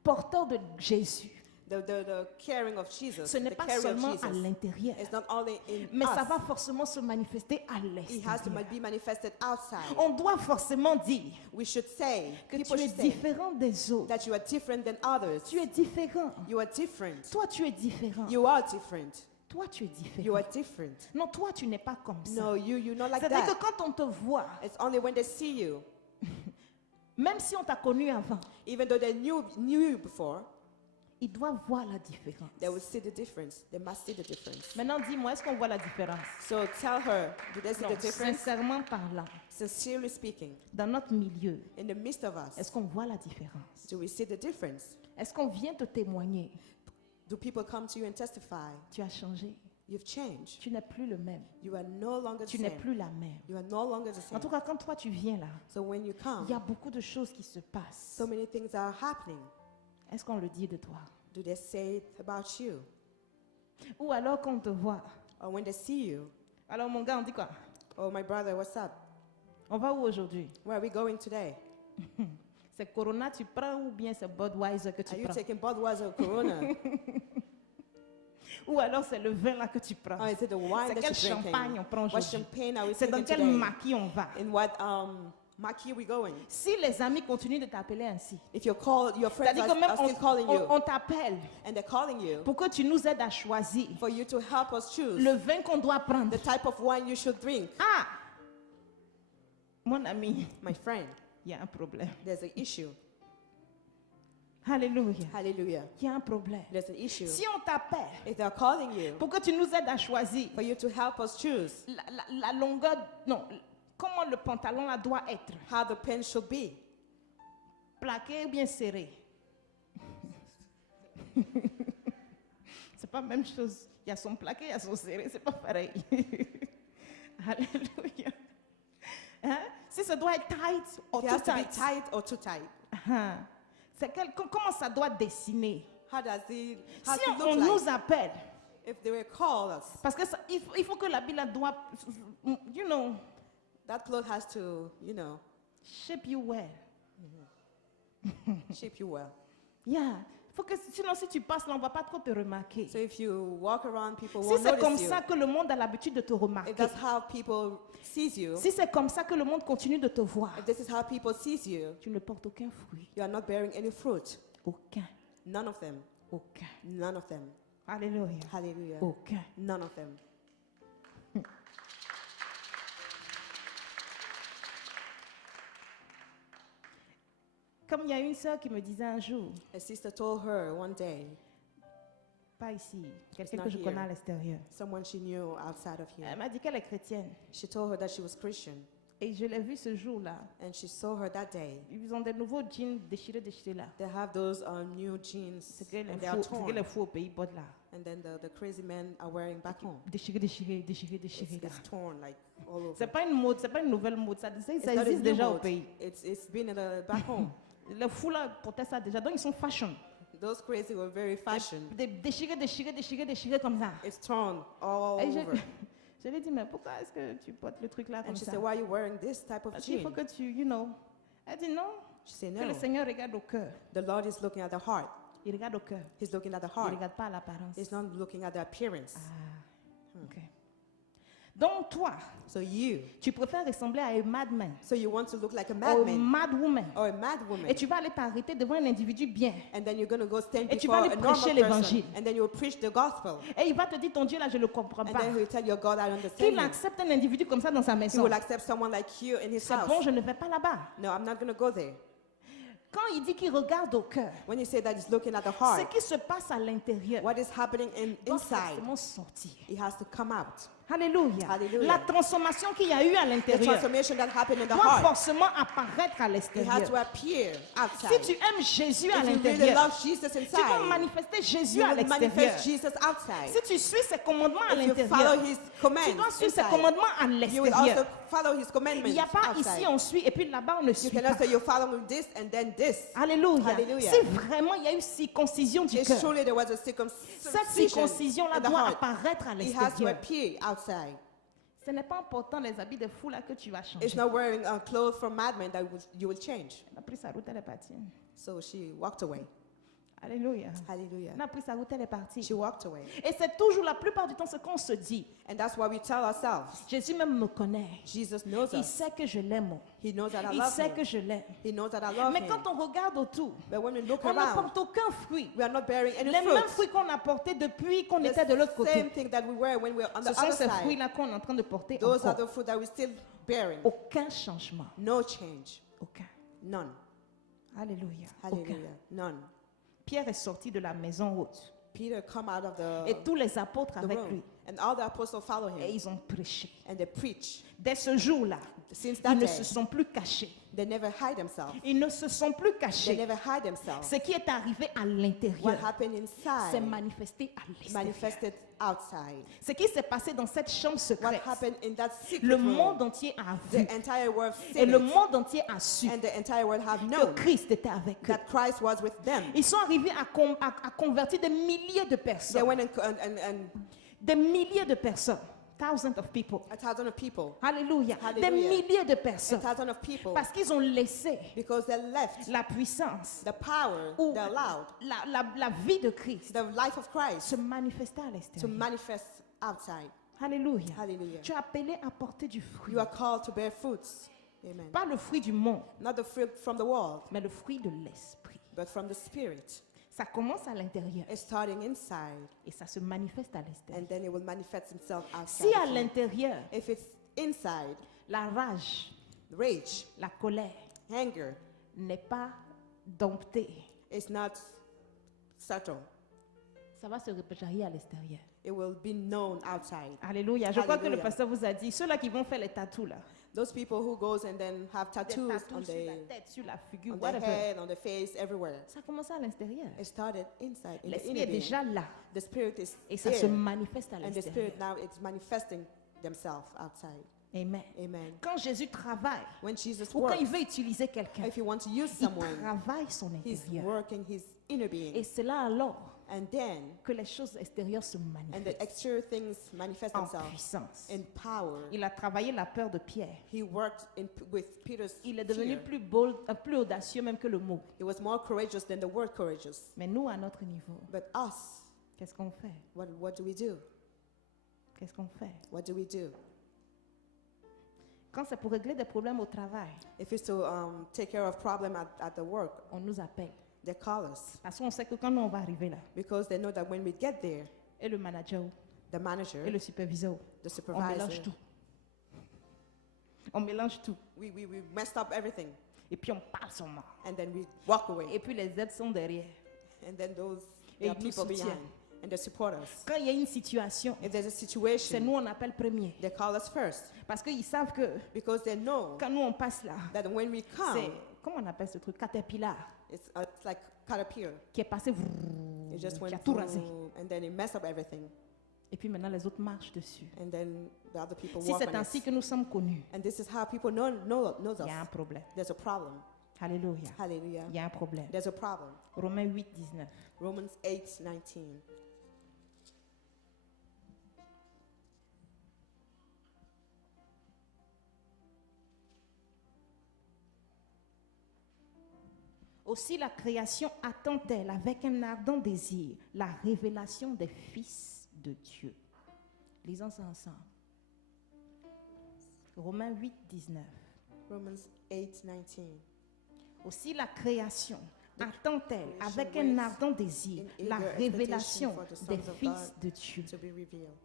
porteur de Jésus, The caring of Jesus, ce n'est the pas carry of seulement à Jesus, l'intérieur, it's not only in mais ça us. va forcément se manifester à It has to l'extérieur. be manifested outside. On doit forcément dire We should say, que people tu es should say différent des autres. that you are different than others. Tu es différent. You are different. Toi, tu es différent. You are different. Toi, tu es You différent. are different. Non, toi, tu n'es pas comme ça. No, you're not like C'est-à-dire that. que quand on te voit, It's only when they see you, même si on t'a connu avant, even though they knew you before, ils doivent voir la différence. they will see the difference. They must see the difference. Maintenant, dis-moi, est-ce qu'on voit la différence? So tell her, do they see Non, the difference? sincèrement parlant, Sincerely speaking, dans notre milieu, in the midst of us, est-ce qu'on voit la différence? do we see the difference? Est-ce qu'on vient te témoigner Do people come to you and testify? Tu as changé. You've changed. Tu n'es plus le même. You are no longer the Tu n'es same. plus la même. You are no longer the En same. tout cas, quand toi tu viens là, So when you come, il y a beaucoup de choses qui se passent. so many things are happening. Est-ce qu'on le dit de toi? Do they say it about you? Ou alors quand on te voit. Or when they see you, Alors mon gars, on dit quoi? oh my brother, what's up? On va où aujourd'hui? Where are we going today? C'est Corona tu prends ou bien c'est Budweiser que tu Are you prends? taking Budweiser or Corona? Ou alors c'est le vin là que tu prends? Or is it the wine C'est that quel you're champagne drinking? on prend What aujourd'hui? champagne are we C'est dans taking quel today? maquis on va? In what marquee are we going? Si les amis continuent de t'appeler ainsi, If your friends c'est-à-dire que même are still calling you on t'appelle and they're calling you pour que tu nous aides à choisir for you to help us choose le vin qu'on doit prendre. the type of wine you should drink, Ah! Mon ami, my friend, il y a un problème. there's an issue. Alléluia. Hallelujah. Il y a un problème. There's an issue. Si on t'appelle If they're calling you pour que tu nous aides à choisir for you to help us choose la longueur, non, comment le pantalon là doit être, how the pen should be, plaqué ou bien serré. C'est pas la même chose. Il y a son plaqué, il y a son serré, c'est pas pareil. Alléluia. Hein? Si ça doit être tight ou it too has to be tight. tight or too tight. Hein? Comment ça doit dessiner? How does it Si look on like? nous appelle, If they will call us, parce que il faut que l'habit là doit, you know, that cloth has to, shape you well. shape you well. Yeah. Faut que, sinon, si tu passes là, on va pas trop te remarquer. So if you walk around, people Si won't c'est comme notice you. ça que le monde a l'habitude de te remarquer, If that's how people sees you, si c'est comme ça que le monde continue de te voir, if this is how people sees you, tu ne portes aucun fruit. you are not bearing any fruit. Aucun. None of them. Aucun. None of them. Alléluia. Hallelujah. Aucun. None of them. Comme il y a une sœur qui me disait un jour, A sister told her one day, pas ici, quelqu'un not que je here. connais à l'extérieur, someone she knew outside of here, elle m'a dit qu'elle est chrétienne. she told her that she was Christian. Et je l'ai vue ce jour-là. And she saw her that day. Ils ont des nouveaux jeans déchirés là. They have those new jeans C'est que and they are torn. les fous au pays bord là. And then the crazy men are wearing back home. Déchirés là. It's torn like all over. C'est pas une mode, c'est pas une nouvelle mode. Ça It's ça not a existe new déjà au mode. pays. It's been back home. Les fous là portaient ça déjà. Donc ils sont fashion. Those crazy were very fashion. Déchirés comme ça. It's torn all Et over. je lui ai dit, mais pourquoi est-ce que tu portes le truc là comme And she ça? said, why are you wearing this type of Parce qu'il faut jean? que tu, you know. Elle dit non. She said, Que le no. Seigneur regarde au cœur. The Lord is looking at the heart. Il regarde au cœur. He's looking at the Il ne heart. regarde pas à l'apparence. He's not looking at the appearance. Ah, ok. Donc toi, So you, tu préfères ressembler à un madman so you want to look like a ou madman madwoman. or a mad woman. Et tu vas aller t'arrêter devant un individu bien. And then you're going to go stand Et tu before vas lui a normal prêcher person. l'évangile. And then you will preach the gospel. Et il va te dire, ton Dieu là, je ne le comprends And pas. then he will tell your God, I understand Qu'il you. accepte un individu comme ça dans sa He maison. will accept someone like you in his C'est house. bon, je ne vais pas là-bas. No, I'm not going to go there. Quand il dit qu'il regarde au cœur, When you say that he's looking at the ce heart, qui se passe à l'intérieur what is happening doit inside, forcément sortir. it has to come out. Alléluia. Hallelujah. La transformation qu'il y a eu à The l'intérieur transformation that happened in the doit heart, forcément apparaître à it has to l'extérieur. appear Si outside. tu aimes Jésus à If you really l'intérieur, love Jesus tu vas inside, manifester Jésus you à will l'extérieur. manifest Jesus outside. Si tu suis ses commandements à If you l'intérieur, follow his tu commands dois suivre ses inside, commandements à you will l'extérieur. also follow his Il commandments n'y a pas outside. ici on suit et puis là-bas on ne You suit cannot pas. say you follow this and then this. Alléluia. Hallelujah. Si vraiment il y a eu circoncision du If cœur, surely there was a cette circumcision circoncision-là in the doit heart, apparaître à it has to l'extérieur. appear outside. Ce n'est pas important les habits de fou là que tu vas changer. It's not wearing clothes from madmen that you will change. Elle a pris sa route, elle est partie. So she walked away. Alléluia. Hallelujah. Elle a pris sa route, elle est partie. She walked away. Et c'est toujours la plupart du temps ce qu'on se dit. And that's why we tell ourselves, Jésus même me connaît. Jesus knows Il us. sait que je l'aime. He knows that I Il love sait him. que je l'aime. He knows that I love Mais him. quand on regarde autour, But when we look on ne around, porte aucun fruit. we are not bearing any Les mêmes fruit. fruits qu'on a portés depuis qu'on The était de l'autre same côté. thing that we were when we were on the Ce sont other ces side. fruits-là qu'on est en train de porter Those are encore. the fruit that we're still bearing. Aucun changement. No change. Aucun. None. Alléluia. Aucun. Hallelujah. None. Pierre est sorti de la maison haute. Peter come out of Et the tous les apôtres avec room. lui. And all the apostles follow Et him. ils ont prêché. And they preach. Dès ce jour-là, Since ils that ne day, se sont plus cachés. they never hide themselves. Ils ne se sont plus They cachés. never hide themselves. Ce qui est arrivé à What l'intérieur happened s'est inside manifesté à l'extérieur. manifested outside. Ce qui s'est passé dans cette chambre What secrète, happened in that secret le room, monde entier a vu. the entire world Et seen le it, monde entier a su and the entire world have que known Christ était avec eux. that Christ was with them. Ils sont arrivés à convertir des milliers de They personnes. went and Des milliers de personnes. Thousands of people. a thousand of people, Alléluia. Hallelujah. Des milliers de a personnes. thousand of people, Parce qu'ils ont laissé because they left la puissance the power, ou they allowed la vie de Christ the life of Christ se manifester à to l'extérieur. manifest outside. Alléluia. Hallelujah. Tu es appelé à porter du fruit. You are called to bear fruits. Amen. Pas le fruit du monde, Not the fruit from the world, mais le fruit de l'esprit. but from the Spirit. Ça commence à l'intérieur It's starting inside, et ça se manifeste à l'extérieur. and then it will manifest itself Si outside. à of you. l'intérieur, If it's inside, la rage, rage, la colère anger n'est pas domptée, is not subtle. ça va se répertorier à l'extérieur. It will be known outside. Alléluia. Je crois que le Alléluia. pasteur vous a dit, ceux-là qui vont faire les tatous là, Those people who goes and then have des tattoos on tatous sur la the tête, sur la figure, on the whatever. head, on the face, everywhere. Ça commence à l'intérieur. It started inside, in the L'esprit inner est being. déjà là The spirit is et ça se there, manifeste à and the l'extérieur. spirit now it's manifesting themselves outside. Amen. Amen. Quand Jésus travaille, When Jesus ou quand works, il veut utiliser quelqu'un, if you want to use il someone, travaille son he's intérieur. working his inner being, Et c'est là alors and then que les choses extérieures se and the manifestent exterior things manifest en themselves puissance. in power. Il a travaillé la peur de Pierre. He worked with Peter's Il est devenu fear. plus bold, plus audacieux même que le mot. He was more courageous than the word courageous. Mais nous, à notre niveau, But us, qu'est-ce qu'on fait? what do we do? Qu'est-ce qu'on fait? What do we do? Quand c'est pour régler des problèmes au travail, If it's to take care of problem at the work, on nous appelle. they call us Parce qu'on sait que quand nous, on va arriver là, because they know that when we get there, et le manager the manager, et le superviseur, the on mélange supervisor, tout. On mélange tout. we messed up everything, Et puis on parle seulement. and then we walk away, Et puis les aides sont derrière. and then those Et there are ils nous people soutiennent. behind, and they support us. Quand il y a une situation, If there's a c'est situation, nous on appelle premier. they call us first Parce qu'ils savent que because they know quand nous on passe là, that when we c'est, come, comment on appelle ce truc? Caterpillar, it's like caterpillar. qui est passé, It just qui went a tout rasé. through, and then it messed up everything, Et puis maintenant les autres marchent dessus. and then the other people Si walk c'est on ainsi it. que nous sommes connus, And this is how people knows il y a un us. problème. There's a problem. Alléluia. Hallelujah. Il y a un problème. There's a problem. Romains 8, 19. Romans 8:19. Aussi la création attend-elle avec un ardent désir la révélation des fils de Dieu. Lisons ça ensemble. Romains 8, 19. Romans 8:19. Aussi la création attend-elle creation avec un waits ardent désir in la eager révélation expectation for the des sons of fils God de Dieu. To be revealed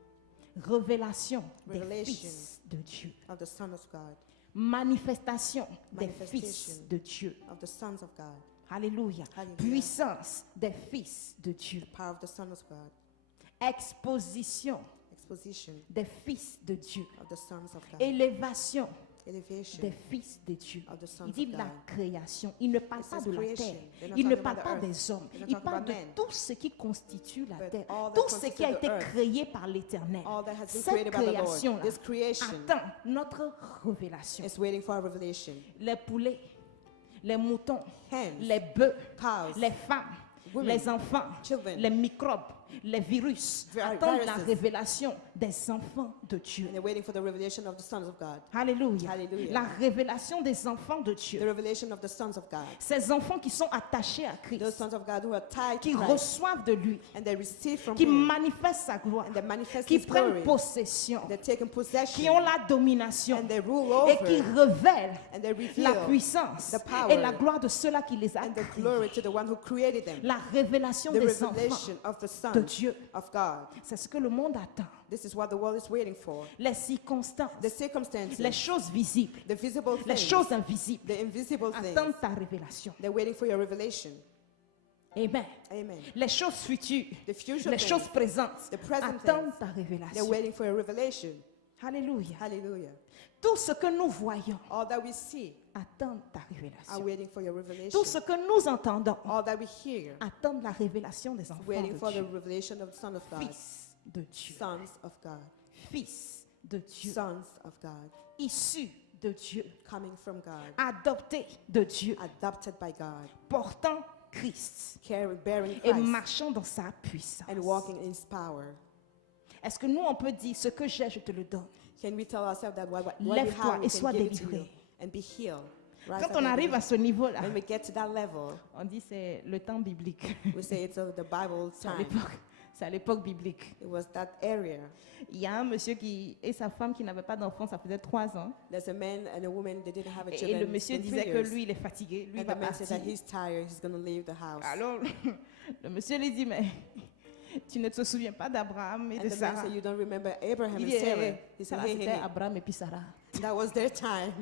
Révélation des Revelation fils de Dieu. of the Son of God, Manifestation des Manifestation fils de Dieu. of the sons of God, Alléluia. Hallelujah. Puissance des fils de Dieu. power of the Son of God, Exposition exposition des fils de Dieu. of the sons of God, Élévation elevation des fils de Dieu. of the sons Il dit of la God. création. Il ne parle It pas says de la creation. terre. They're not Il ne talking parle about pas the des hommes. They're not Il talking parle about de men. tout ce qui constitue la But terre. all that Tout ce qui constitute a the été earth. créé par l'Éternel. All that has been Cette created by the Lord. création This creation attend notre révélation. is waiting for a revelation. Les poulets, les moutons, Hens, les bœufs, cows, les femmes, women, les enfants, children, les microbes, les virus attendent la viruses. révélation des enfants de Dieu. and they're waiting for the revelation of the sons of God. Alléluia. Hallelujah. La révélation des enfants de The Dieu. revelation of the sons of God. Ces enfants qui sont attachés à Those Christ, sons of God who are tied qui to Christ reçoivent de lui, and they receive from qui Him manifestent sa gloire, and they manifest qui His glory. prennent possession, They're taking qui possession ont la domination and they rule et qui over révèlent and they la reveal puissance the power et la gloire de ceux-là qui les a and the créés. glory to the one who created them. La révélation The des enfants revelation of the de sons Dieu. of God. C'est ce que le monde attend. This is what the world is waiting for. Les circonstances, The circumstances, les choses visibles, the visible les things, choses invisibles the invisible things. attendent ta révélation. They're waiting for your revelation. Amen. Amen. Les choses futures, The future les things, choses présentes the present attendent things, ta they're révélation. waiting for a revelation. Alléluia. Hallelujah. Tout ce que nous voyons All that we see attend ta are révélation. waiting for your revelation. Tout ce que nous entendons All that we hear attend la révélation des enfants waiting for de the Dieu. revelation of the Son of God. Fils de Dieu. Sons of God. Fils de Dieu. Sons of God. Issus de Dieu. Coming from God. Adoptés de Dieu. Adopted by God. Portant Christ. Bearing Et Christ. marchant dans sa puissance. And walking in His power. Est-ce que nous, on peut dire, ce que j'ai, je te le donne? Can we tell ourselves that what we Lève-toi have, et we sois can give it to délivré. you and be healed? Rise Quand up on and arrive be- à ce niveau-là, When we get to that level, on dit c'est le temps biblique. we say it's the Bible C'est à time. l'époque. C'est à l'époque biblique. It was that area. Il y a un monsieur et sa femme qui n'avaient pas d'enfant, ça faisait 3 ans. There's a man and a woman, they didn't have a Et children. le monsieur in 3 disait que years. lui, il est fatigué, lui, il And va the man said partir. that he's tired, he's going to leave the house. Alors, le monsieur lui dit, mais tu ne te souviens pas d'Abraham et And de the man Sarah? said, you don't remember Abraham Il and dit, Sarah. He ça said, là, hey, hey, c'était hey. Abraham et puis Sarah. That was their time.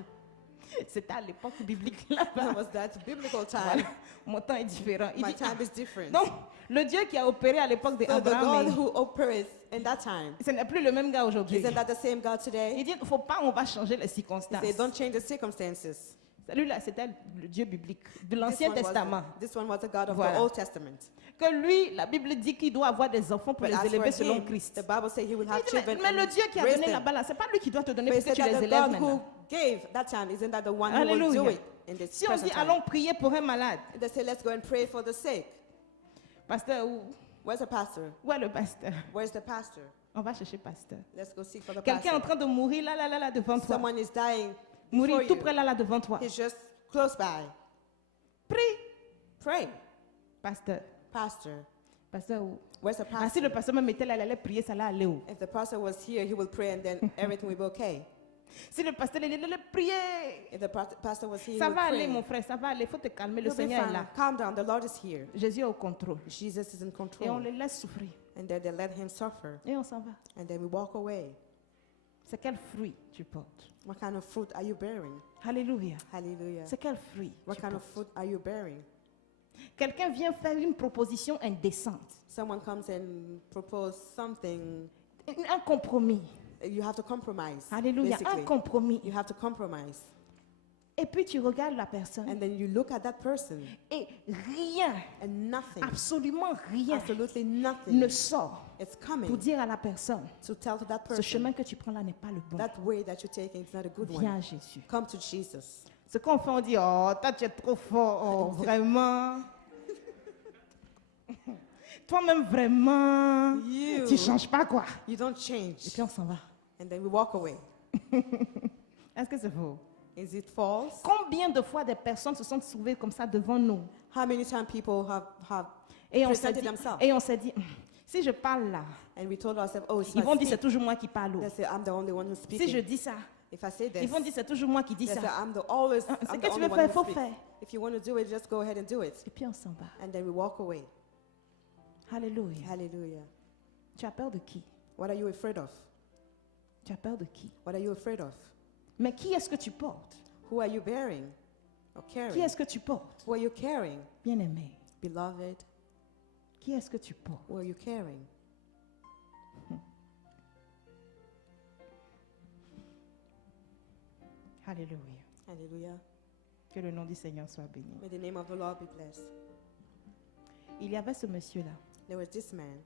C'était à l'époque biblique là-bas. That was that biblical time. Voilà. Mon temps est différent. Il My dit, time is different. donc, le Dieu qui a opéré à l'époque So the d'Abraham, God who operates in that time, ce n'est plus le même gars aujourd'hui. isn't that the same God Il today? dit, il ne faut pas, on va changer les He circonstances. said, don't change the circumstances. Celui-là, c'était le Dieu biblique, de This l'Ancien one was- Testament. This one was the God of Voilà. the Old Testament. Que lui, la Bible dit qu'il doit avoir des enfants pour But les as élever for selon him, Christ. the Bible says he will Il have dit, children mais le and Dieu qui a raise donné them. là-bas, là, c'est pas lui qui doit te donner But he pour que said tu that les the élèves God maintenant. who gave that time, isn't that the one who will do Alléluia. it in this Si on present dit, time? allons prier pour un malade, They say, let's go and pray for the sick. pasteur, Where's the pastor? où est le pasteur? Where's the pastor? On va chercher pasteur. Let's go seek for the Quelqu'un est en pastor. train de mourir là, devant toi. Someone is dying Mourir before tout you. près là, devant toi. He's just close by. Prie, Pray. pasteur. Pastor. Pasteur où? Where's the Ah, si le pastor? pasteur même était là, il allait prier, ça allait aller où? If the pastor was here, he will pray and then everything will be okay. Si le pasteur il allait prier, If the pastor was here, he ça will va aller, pray. mon frère, ça va aller. Il faut te calmer, le You'll be Seigneur est fine. là. Calm down. The Lord is here. Jésus est au contrôle. Jesus is in Et on control. les laisse souffrir. And then they let him suffer. Et on s'en va. And then we walk away. C'est quel fruit tu portes? What kind of fruit are you bearing? Alléluia. Hallelujah. C'est quel fruit What tu kind of portes? fruit are you bearing? Quelqu'un vient faire une proposition indécente, Someone comes and propose something. un compromis. You have to compromise. Alléluia, un Basically, compromis. you have to compromise. Et puis tu regardes la personne And then you look at that person et rien, and nothing, absolument rien absolutely ne nothing, sort it's pour coming dire à la personne, to tell to that ce person chemin que tu prends là n'est pas le bon. that way that you're taking is not a good Viens one. à Jésus. Come to Jesus. Ce qu'on fait, on dit, oh, toi tu es trop fort, oh, vraiment. Toi-même, vraiment. You, Tu changes pas quoi. you don't Et change. puis on s'en va. And then we walk away. Est-ce que c'est faux? Is it false? Combien de fois des personnes se sont trouvées comme ça devant nous? How many times people have Et on s'est presented dit, themselves? Si je parle là, And we told ourselves, oh, it's ils vont my dire c'est speak. toujours moi qui parle. They say, I'm the only one who's Si je speaking. dis ça, If I say this, ils vont dire c'est toujours moi qui dis they say, ça. I'm the always, Ah, c'est I'm que the tu only veux one faire, who faut speaks. faire. If you want to do it, just go ahead and do it. Et puis on s'en va. And then we walk away. Alléluia. Hallelujah. Tu as peur de qui? What are you afraid of? Tu as peur de qui? What are you afraid of? Mais qui est-ce que tu portes? Who are you bearing or Qui carrying? est-ce que tu portes? Who are you carrying? Bien-aimé, Beloved, qui est-ce que tu portes? who are you carrying? Alléluia. Hallelujah. Que le nom du Seigneur soit béni. May the name of the Lord be blessed. Il y avait ce monsieur-là. There was this man,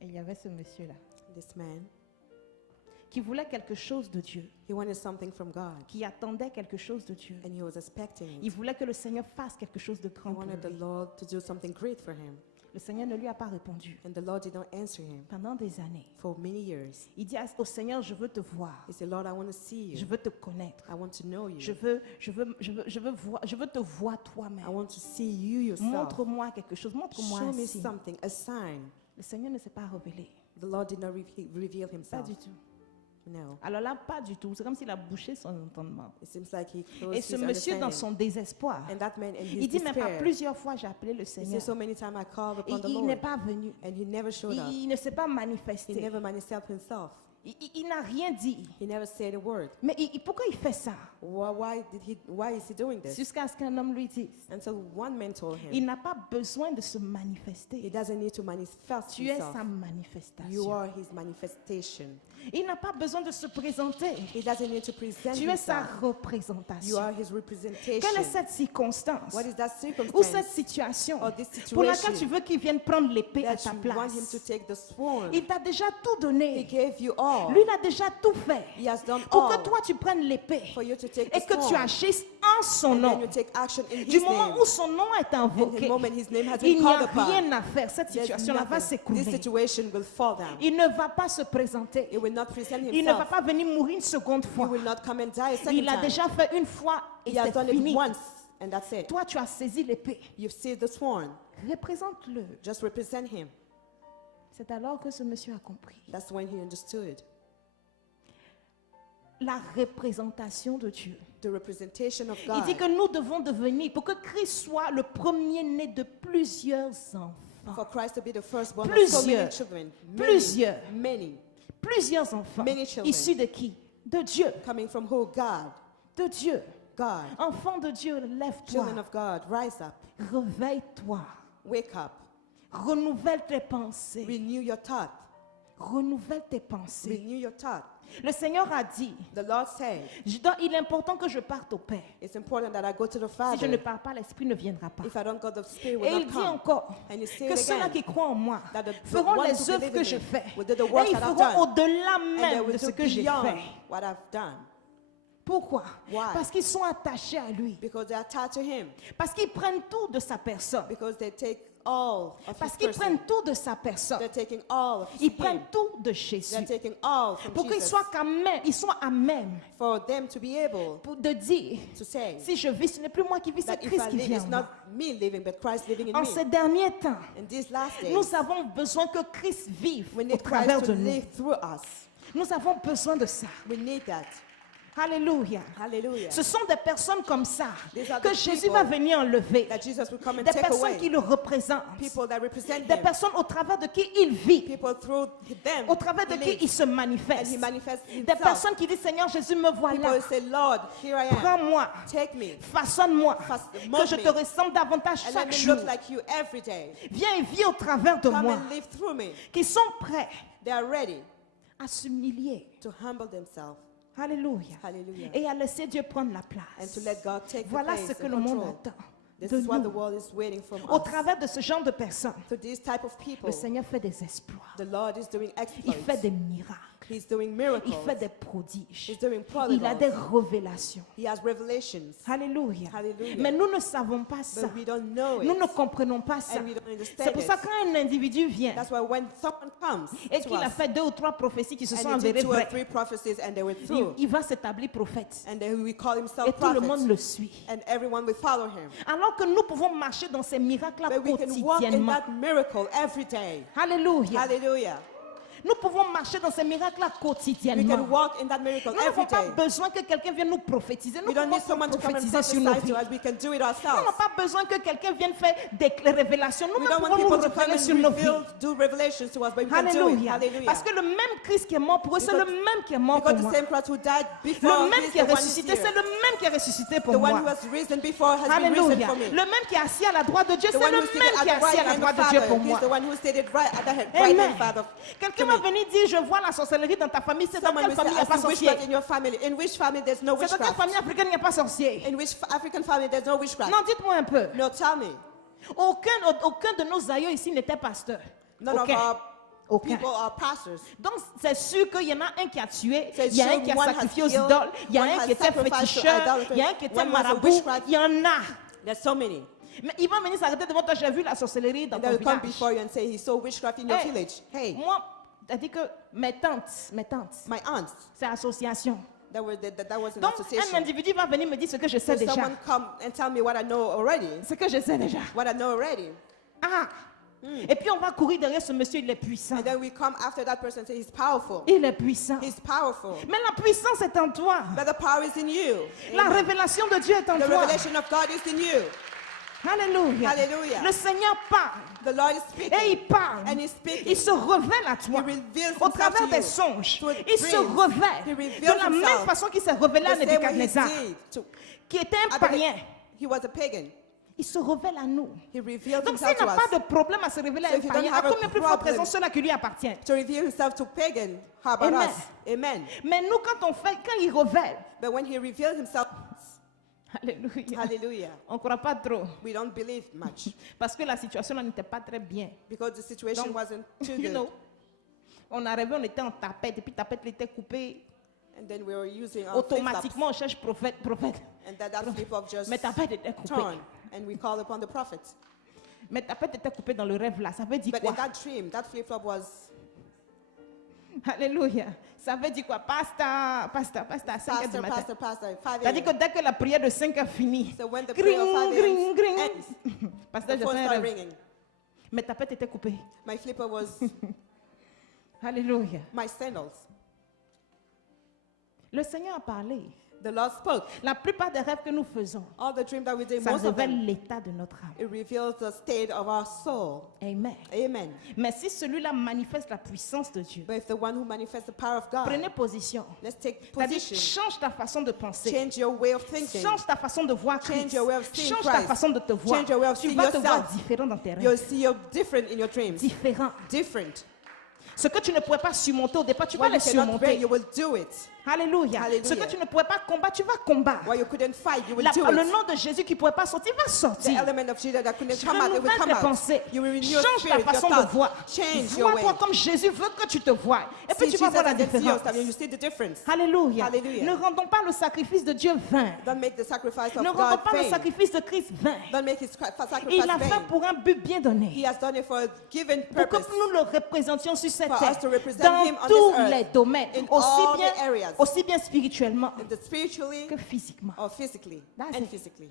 Et il y avait ce monsieur-là this man, qui voulait quelque chose de Dieu, he wanted something from God qui attendait quelque chose de Dieu. and he was expecting Il it. voulait que le Seigneur fasse quelque chose de He grand pour wanted the lui. Lord to do something great for him. Le Seigneur ne lui a pas répondu And the Lord did not answer him pendant des années. for many years. Il dit au Seigneur, je veux te voir, He said, Lord, I want to see je you. veux te connaître, I want to know you. je veux te voir I toi-même. want to see you yourself. Montre-moi quelque chose, montre-moi Show un me signe. something, a sign. Le Seigneur ne s'est pas révélé, The Lord did not reveal pas himself. du tout. No. Alors là, pas du tout. C'est comme s'il a bouché son entendement. It seems like he Et closed ce his monsieur, dans understanding. son désespoir, And that man in his il dit, mais par despair, plusieurs fois, j'ai appelé le he Seigneur. said, so many times I called Et upon the il n'est Lord, pas venu. and he never showed up. Il ne s'est pas He manifesté. never manifested himself. Il n'a rien dit. He never said a word. Mais pourquoi il fait ça? Why is he doing this? Jusqu'à ce qu'un homme lui dise, Until one man told him, il n'a pas besoin de se he manifester. doesn't need to manifest Tu es himself. sa You manifestation. are his manifestation. Il n'a pas besoin de se présenter. He doesn't need to present Tu es sa himself. You représentation. are his representation. Quelle est cette circonstance What is that ou cette circumstance situation or this pour laquelle tu situation veux qu'il vienne prendre l'épée à that ta you want him to place? take the sword? Il t'a déjà tout He donné. gave you all. Lui, il a déjà tout fait He has done pour que all toi, tu prennes l'épée for you to take et the que tu sword. agisses en son And then nom. you take action in Du his moment name. où son nom est In invoqué, the moment his name has il been n'y a called upon, rien à faire. Cette there's situation-là va nothing. This s'écrouler. situation will fall down. Il ne va pas se présenter. He will not present Il ne va himself. pas venir mourir une seconde He fois. will not come and die a second Il l'a time. déjà fait une fois et He has c'est done it fini. once, and that's it. Toi, tu as saisi l'épée. You've seized the sword. Représente-le. Just represent him. C'est alors que ce monsieur a compris. That's when he understood. La représentation de Dieu. The representation of Il God. dit que nous devons devenir, pour que Christ soit le premier-né de plusieurs enfants. For Christ to be the firstborn of so Plusieurs. many children. Plusieurs. Many. Plusieurs enfants. Many children. Issus de qui? De Dieu. Coming from who? God. De Dieu. God. Enfant de Dieu, lève-toi. Children of God, rise up. Réveille-toi. Wake up. Renouvelle tes pensées. Renew your thought. Renouvelle tes pensées. Renew your thought. Le Seigneur a dit, The Lord said, il est important que je parte au Père. it's important that I go to the Si je Father. ne pars pas, l'Esprit ne viendra pas. If I don't go, the Spirit Et will il not dit come. encore And he said que ceux-là again, qui croient en moi that the feront ones les who œuvres believe que in je me fais. will do the Et works ils that I've feront done. au-delà And they même will de ce do que j'ai beyond fait. what I've done. Pourquoi? Why? Parce qu'ils sont attachés à lui. Because they are tied to him. Parce qu'ils prennent tout de sa personne. Because they take all of Parce his qu'ils person. prennent tout de sa personne. They're taking all of Ils him. prennent tout de Jésus. They're taking all from Pour qu'ils Jesus. soient quand même, ils soient à même For them to be able pour de dire, to say si je vis, ce n'est plus moi qui vis, c'est that if Christ I qui live, vit it's en not moi. me living, but Christ living in En me. ces derniers temps, In these last days, nous avons besoin que Christ vive we au need travers Christ de to nous. live through us. Nous avons besoin de ça. We need that. Alléluia. Hallelujah. Ce sont des personnes comme ça These are que the Jésus people va venir enlever. That Jesus will come and Des take personnes away. qui le représentent. People that represent Des him. personnes au travers de qui il vit. People through them. Au travers de he qui lives. il se And he manifeste. manifests Des himself. personnes qui disent, Seigneur Jésus, me People voilà. will say, Lord, here I am. Prends-moi. Take me. Façonne-moi. Que mold je me. te ressemble davantage And chaque let me jour. look like you every day. Viens et vis au travers de Come moi. and live through me. Qui sont prêts They are ready à s'humilier. to humble themselves. Alléluia. Hallelujah. Et à laisser Dieu prendre la And to place. let God take Voilà the ce place que and le monde control. attend This de is what the nous. world is waiting from Au us. travers de ce genre de personnes, To these type of people, le Seigneur fait des exploits. the Lord is doing Il exploits. fait des miracles. He's doing Il miracles. fait des prodiges. He's doing Il a des prodigals. révélations. He has revelations. Alléluia. Hallelujah. Mais nous ne savons pas ça. But we don't know Nous it. ne comprenons pas ça. And we don't C'est understand pour ça it. que quand un individu vient That's why when someone comes et to qu'il a us, fait 2 ou 3 prophéties qui se sont and he did avérées 2 or vraies, 3 prophecies and they were il, true, il va s'établir prophète. and then we call Et himself tout le monde prophet, le suit. and everyone will follow him. Alors que nous pouvons marcher dans ces miracles-là But we can walk in quotidiennement. that miracle every day. Alléluia. Hallelujah. Nous pouvons marcher dans ces miracles-là We can quotidiennement. walk in that miracle Nous every n'avons pas day. besoin que quelqu'un vienne nous prophétiser. Nous We don't pouvons need someone to come and prophétiser sur nos prophesy vies. to us. We can do it Nous ourselves. n'avons pas besoin que quelqu'un vienne faire des révélations. We Nous-mêmes don't want pouvons nous people to come révéler sur nos and vies. do revelations to us, but we can do it. Alléluia. Hallelujah. Parce que le même Christ qui est mort pour eux, c'est Because- le même qui est mort pour Because moi. the same Christ who died before Le même is qui est the one who's ressuscité, here. c'est le même qui est ressuscité pour The one who moi. has risen before has been risen Alléluia. for me. Le même qui est assis à la droite de Dieu, The c'est one le who's seated même qui est at the assis right à la hand droite of de Dieu Father. pour He's moi. the one who's seated right at the right Amen. hand Father. Quelqu'un va venir dire, je vois la sorcellerie dans ta famille, c'est dans Someone quelle will say, famille il n'y a I pas see sorcier? witchcraft in your family. In which family there's no C'est dans quelle witchcraft? famille africaine il n'y a pas sorcier? In which African family there's no witchcraft? Non, dites-moi un peu. No, tell me. Aucun de nos aïeux ici n'était pasteur. None of Aucun. our Aucun. people are pastors. Donc c'est sûr qu'il y en a un qui a tué, C'est il y a un sûr, qui a one has sacrifié aux killed, idoles, il y a one un has qui était sacrificed to féticheur, idolatry, il y a un qui était one was a marabout, witchcraft. il y en a. There's so many. Mais il va venir s'arrêter devant toi, j'ai vu la sorcellerie dans And ton they will come village. before you and say, he saw witchcraft in your Hey, village. Hey, Moi, t'as dit que mes tantes, my aunt, c'est association. that was an Donc un association. individu va venir me dire ce que je sais So déjà. someone come and tell me what I know already. Ce que je sais déjà. What I know already. Ah. Et puis on va courir derrière ce monsieur, il est puissant. And then we come after that person and say, he's powerful. Il est puissant. He's powerful. Mais la puissance est en toi. But the power is in you. La Amen. révélation de Dieu est en The toi. revelation of God is in you. Alléluia. Hallelujah. Le Seigneur parle. The Lord is Et speaking. il parle. And he's speaking. Il se révèle à toi. He reveals Au himself travers to des you. songes. Through Il se dreams. He révèle. reveals De la même himself. façon qu'il s'est révélé à The same way he Nebuchadnezzar, did to qui était un Adam. païen. He was a pagan. Il se révèle à nous. He revealed Donc s'il himself to n'a pas us. de problème à se révéler à So un if you païen, don't à have a combien plus forte problem raison ceux-là qui lui appartiennent. To reveal himself to pagan, how about Amen. us? Amen. Mais nous, quand il révèle, But when he revealed himself, alléluia, hallelujah, on ne croit pas trop. we don't believe much Parce que la situation là n'était pas très bien. because the situation Donc, wasn't too you good. know, on arrivait, on était en tapette, et puis tapette elle était coupée. And then we were using our flip-flops, Automatiquement, on cherche prophète. and that flip-flop just Mais tapette était coupée. torn, and we called upon the prophet. Mais tapette était coupée dans le rêve là. Ça veut dire But quoi? in that dream, that flip-flop was Alléluia. Ça veut dire quoi? Pasteur, à 5 heures du matin. pastor, 5 C'est-à-dire que a.m. dès que la prière de 5 heures finit, So when the prayer of 5 gring, gring, a.m. gring. ends, Pasteur, the je phone fais un started rêve. ringing. Mais tapette était coupée. My flipper was Alléluia. my sandals. Le Seigneur a parlé. The Lord spoke. La plupart des rêves que nous faisons, All the dreams that we did, ça most of them, révèle l'état de notre âme. it reveals the state of our soul. Amen. Amen. Mais si celui-là manifeste la puissance de Dieu, But if the one who manifests the power of God, prenez position. let's take C'est-à-dire, position. change ta façon de penser. Change your way of thinking. Change ta façon de voir Change Christ. your way of seeing Change ta Christ. façon de te voir. Change your way of Tu seeing vas te voir yourself. différent dans tes You'll rêves. see you're different in your dreams. Différent. Different. Ce que tu ne pourrais pas surmonter au départ, tu vas What le you cannot bear, surmonter. you will do it. Alléluia. Hallelujah. Ce que tu ne pourrais pas combattre, tu vas combattre. What you couldn't fight, you will La- do le it. nom de Jésus qui ne pourrait pas sortir, va The sortir. element of Jesus that couldn't come out, it will Renouvelle come tes out. pensées. You will renew your Change ta spirit, your façon de thoughts. voir. Change your way. Vois-toi comme Jésus veut que tu te vois. Et puis See tu vas Jesus voir la and then see différence. yourself, and you see the difference. Alléluia. Hallelujah. Ne rendons pas le sacrifice de Dieu vain. Don't make the sacrifice of Ne rendons God pas le vain. sacrifice de Christ vain. Don't make his sacrifice Il l'a fait vain. pour un but bien He donné. has done it for a given Pour que purpose. nous le représentions sur cette For terre. us to represent Dans him on tous this earth, les domaines. in all the areas. Aussi bien spirituellement And spiritually que physiquement. or physically. That's And it. physically.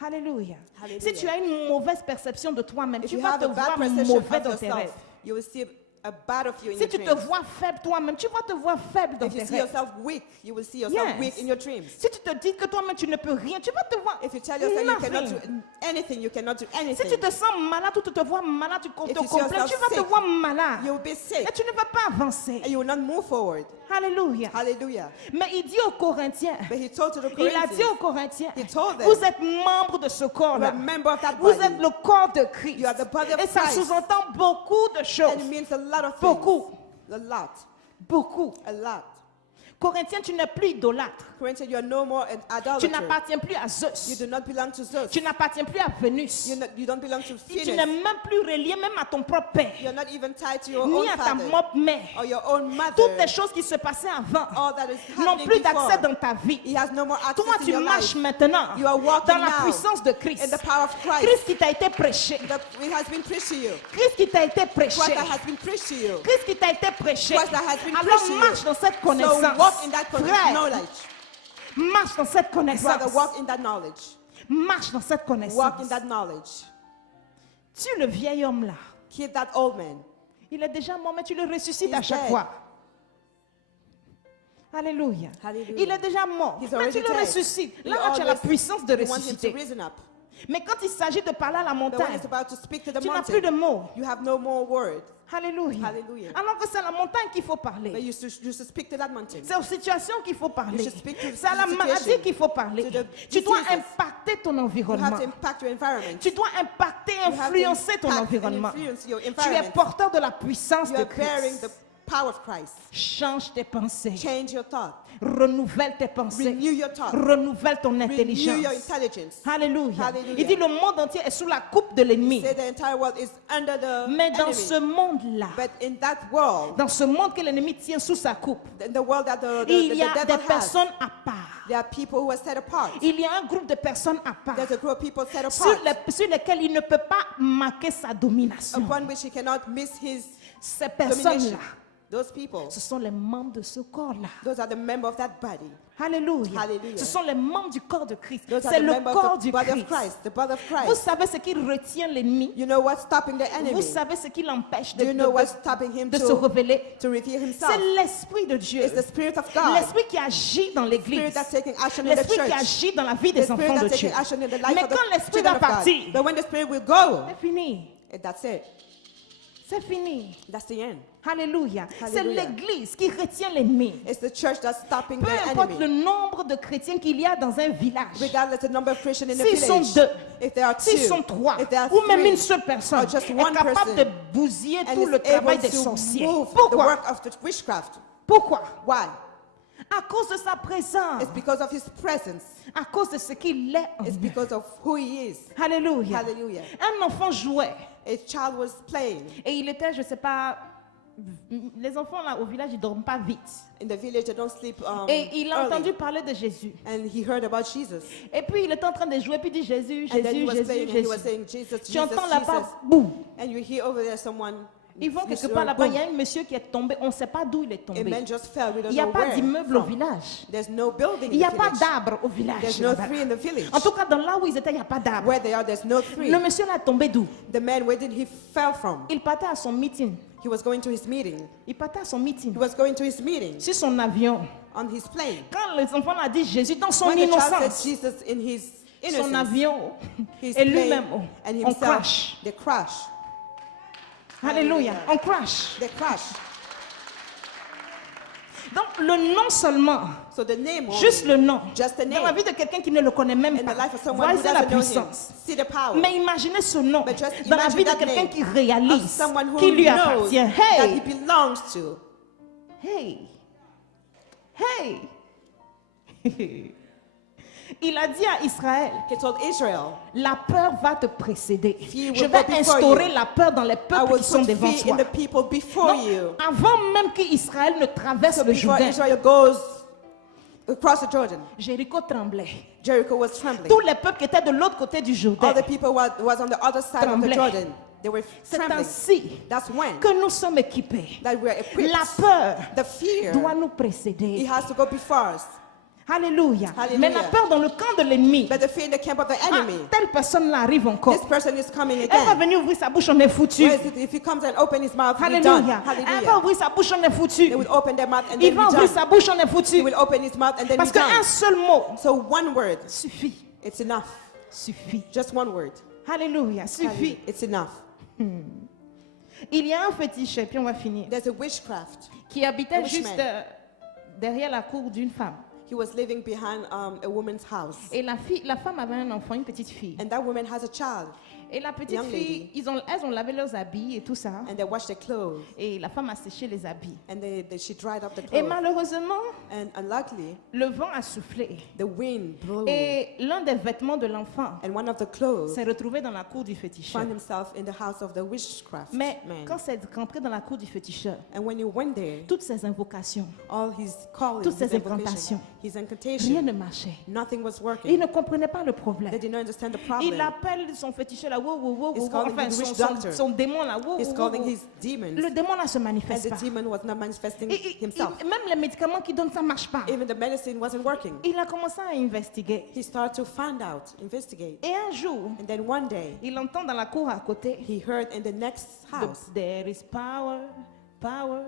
Alléluia. Hallelujah. Si tu as une mauvaise perception de toi-même, If tu you vas have te a bad voir perception mauvais of dans tes rêves. yourself, you will see a bad of you in Si your tu te dreams. vois faible toi-même, tu vas te voir faible dans If you tes see rêves. yourself weak, you will see yourself Yes. weak in your dreams. Si tu te dis que toi-même tu ne peux rien, tu vas te voir If you tell yourself you cannot nothing. do anything, you cannot do Si anything. tu te sens malade ou tu te vois malade, tu te If you see complètes, yourself tu vas te sick, voir malade. You will be sick Et tu ne vas pas avancer. and you will not move forward. Alléluia. Hallelujah. Mais il dit aux Corinthiens, But he told to the il a dit aux Corinthians, Corinthians, He told them, vous êtes membres de ce you're a corps-là. member of that Vous body. êtes le corps de Christ. You are the body of Et ça Christ. sous-entend beaucoup de And choses. it means a lot of things. Beaucoup. A lot. Beaucoup. A lot. Corinthiens, tu n'es plus idolâtre. Corinthians, you are no more an Tu idolater. n'appartiens plus à You Zeus. do not belong to Zeus. Tu n'appartiens plus à Vénus. You don't belong to Tu n'es Venus. même plus relié même à ton propre père. You're not even tied to your Ni own à ta father propre mère. or your own mother. Toutes les choses qui se passaient avant All that is n'ont happening plus before. d'accès dans ta vie. He has no more access Toi, in tu your marches life. maintenant You are walking dans la now puissance de Christ. in the power of Christ. Christ qui t'a été prêché. It has been preached to you. Christ qui t'a été Christ prêché. that has been preached to you. Christ qui t'a été prêché. Christ that has been Alors preached to marche you. dans cette So connaissance. walk in that Frère, knowledge. marche dans cette Brother, connaissance. walk in that knowledge. Marche dans cette Walk connaissance. in that knowledge. Tu le vieil homme là, Keep that old man. il est déjà mort, mais tu le ressuscites He's à chaque dead. fois. Alléluia. Hallelujah. Il est déjà mort, He's mais already tu le dead. ressuscites. You Là, tu as la always- puissance de You want him to ressusciter. risen up. Mais quand il s'agit de parler à la But when montagne, it's about to speak to the tu n'as plus de mountain, mots. you have no more word. Alléluia. Hallelujah. Alors que c'est à la montagne qu'il faut But parler. you should speak to that mountain. C'est aux situations qu'il faut parler. You should speak to C'est à la the maladie situation, qu'il faut parler. to the Tu dois diseases. impacter ton You have environnement. to impact your environment. Tu dois impacter, You have to influencer ton impact and environnement. influence your Tu es environment. porteur de la puissance You de are bearing Christ. the power of Christ. Change tes pensées. Change your thought. Renouvelle tes pensées. Renew your thought. Renouvelle ton Renew intelligence. your intelligence. Alléluia. Hallelujah. Il dit le monde entier est sous la coupe de l'ennemi. Say the entire world is under the Mais dans enemy. ce monde-là, But in that world, dans ce monde que l'ennemi tient sous sa coupe, in the world that il y a the des devil has, personnes à part. there are people who are set apart. Il y a un groupe de personnes à part There's a group of people set sur, apart sur lesquelles il ne peut pas marquer sa domination. upon which he cannot miss his Ces personnes-là, domination. Those people, ce sont les membres de ce corps-là. those are the members of that body. Alléluia. Hallelujah. Ce sont les membres du corps de Christ. Those are C'est the le members corps of the du body of Christ. Christ. The body of Vous Christ. savez ce qui retient l'ennemi. You know what's stopping the Vous enemy? savez ce qui l'empêche Do you know what's stopping him de se to révéler. reveal himself? C'est l'Esprit de Dieu. It's the Spirit of God. L'Esprit qui agit dans The Spirit l'église. that's taking action in the L'Esprit qui church. agit dans la vie The des Spirit enfants de that's Dieu. taking action in the life Mais of the quand l'Esprit children va of God. partir, But when the Spirit will go, c'est fini. that's it. C'est fini. That's the end. Alléluia. C'est Hallelujah. l'église qui retient l'ennemi. It's the church that's stopping Peu the importe le enemy. nombre de chrétiens qu'il y a dans un village. Regardless the number of Christians in the S'ils sont village. deux, If there are two, s'ils sont trois, if there are ou même three, une seule personne, or just est one capable person, de bousiller and tout is le travail able des to sorciers. move the Pourquoi? work of the witchcraft. Pourquoi? Why? À cause de sa présence. It's because of his presence. À cause de ce qu'il est en It's nous. because of who he is. Alléluia. Hallelujah. Un enfant jouait A child was playing. et il était, je ne sais pas, les enfants là au village, ils ne dorment pas vite. In the village, they don't sleep Et il a early. entendu parler de Jésus. And he heard about Jesus. Et puis il était en train de jouer, puis il dit Jésus, And then he Jésus, was Jésus, playing and he was Jésus. saying, Jesus, Tu Jesus, entends là-bas, Jesus. boum. And you hear over there someone, Ils vont quelque this part là-bas, il y boom. a un monsieur qui est tombé, on ne sait pas d'où il est A tombé. man just fell. We Il don't n'y a know pas where d'immeuble au from. village. There's no building Il n'y in a the pas village. d'arbre au village. There's no là-bas. tree in the village. En tout cas, dans là où ils étaient, il n'y a pas d'arbre. Where they are, there's no tree. Le monsieur là est tombé d'où? The man, where did he fell from? Il partait à son meeting. He was going to his meeting. Il partait à son meeting. He was going to his meeting Sur son avion. on his plane. Quand les enfants ont dit Jésus, dans son When the child said innocence, Jesus in his son innocence, avion his et plane lui-même, and on himself, crash. they crash. Alléluia, on crash. They crash. Donc le nom seulement, So the name only, juste le nom, just the dans la name, vie de quelqu'un qui ne le connaît même in pas, the life of someone who voici la doesn't know him, puissance. see the power. Mais imaginez ce nom But just dans la imagine vie de that quelqu'un name qui of réalise someone who qui lui knows appartient. that he Hey, belongs to. hey, hey. Il a dit à Israël, He told Israel, la peur va te précéder. Fear will Je vais go before instaurer you. la peur dans les I peuples will qui sont put devant fear toi. in the people before Donc, you. avant même qu'Israël ne traverse So le before Jourdain, Israel goes across the Jordan, Jéricho tremblait. Jericho was trembling. Tous les peuples qui étaient de l'autre côté du Jourdain. All the people was on the other side of the Tremblaient. Jordan. They were C'est trembling. ainsi That's when que nous sommes équipés. that we are equipped. La peur The fear, doit nous it précéder. has to go before us. Alléluia. Hallelujah. Mais la peur dans le camp de l'ennemi. But the fear in the camp of the Ah, enemy, telle personne là arrive encore. this person is coming Elle va again. venir ouvrir sa bouche, on est foutu. Whereas if he comes and opens his mouth, we're done. Alléluia. Elle va Hallelujah. ouvrir sa bouche, on est foutu. They will open their mouth and Il then va be ouvrir done. sa bouche, on est He foutu. will open his mouth and then Parce be qu'un done. seul mot So one word, suffit. it's enough. Suffit. Just one word. Alléluia. Suffit. It's enough. Il y a un fétiche, puis on va finir, There's a witchcraft. qui habitait Witchman. juste derrière la cour d'une femme. He was living behind a woman's house. Et la femme avait un enfant, une petite fille. And that woman has a child. Et la petite Young fille, lady. elles ont lavé leurs habits et tout ça. And they washed their clothes. Et la femme a séché les habits. And she dried up the Et clothes. malheureusement, And unluckily, le vent a soufflé. the wind blew. Et l'un des vêtements de l'enfant And one of the clothes s'est retrouvé dans la cour du féticheur. found himself in the house of the witchcraft Mais man. quand c'est rentré dans la cour du féticheur, And when he went there, toutes ces invocations, all his calling, toutes his ces invocation, incantations, his rien incantation, ne marchait. nothing was Il working. ne comprenait pas le problème. They did not understand the Il problem. appelle son féticheur là, wow, wow, wow, He's wow, calling enfin the witch son doctor. démon là, wow, He's wow, calling wow. his demons. Le démon là se And manifeste the pas. demon was not manifesting Et himself. même les médicaments qu'il donne, ça marche pas. Even the medicine wasn't working. Il a commencé à investiguer. He started to find out, investigate. Et un jour, And then one day, il entend dans la cour à côté, he heard in the next house There is power, power,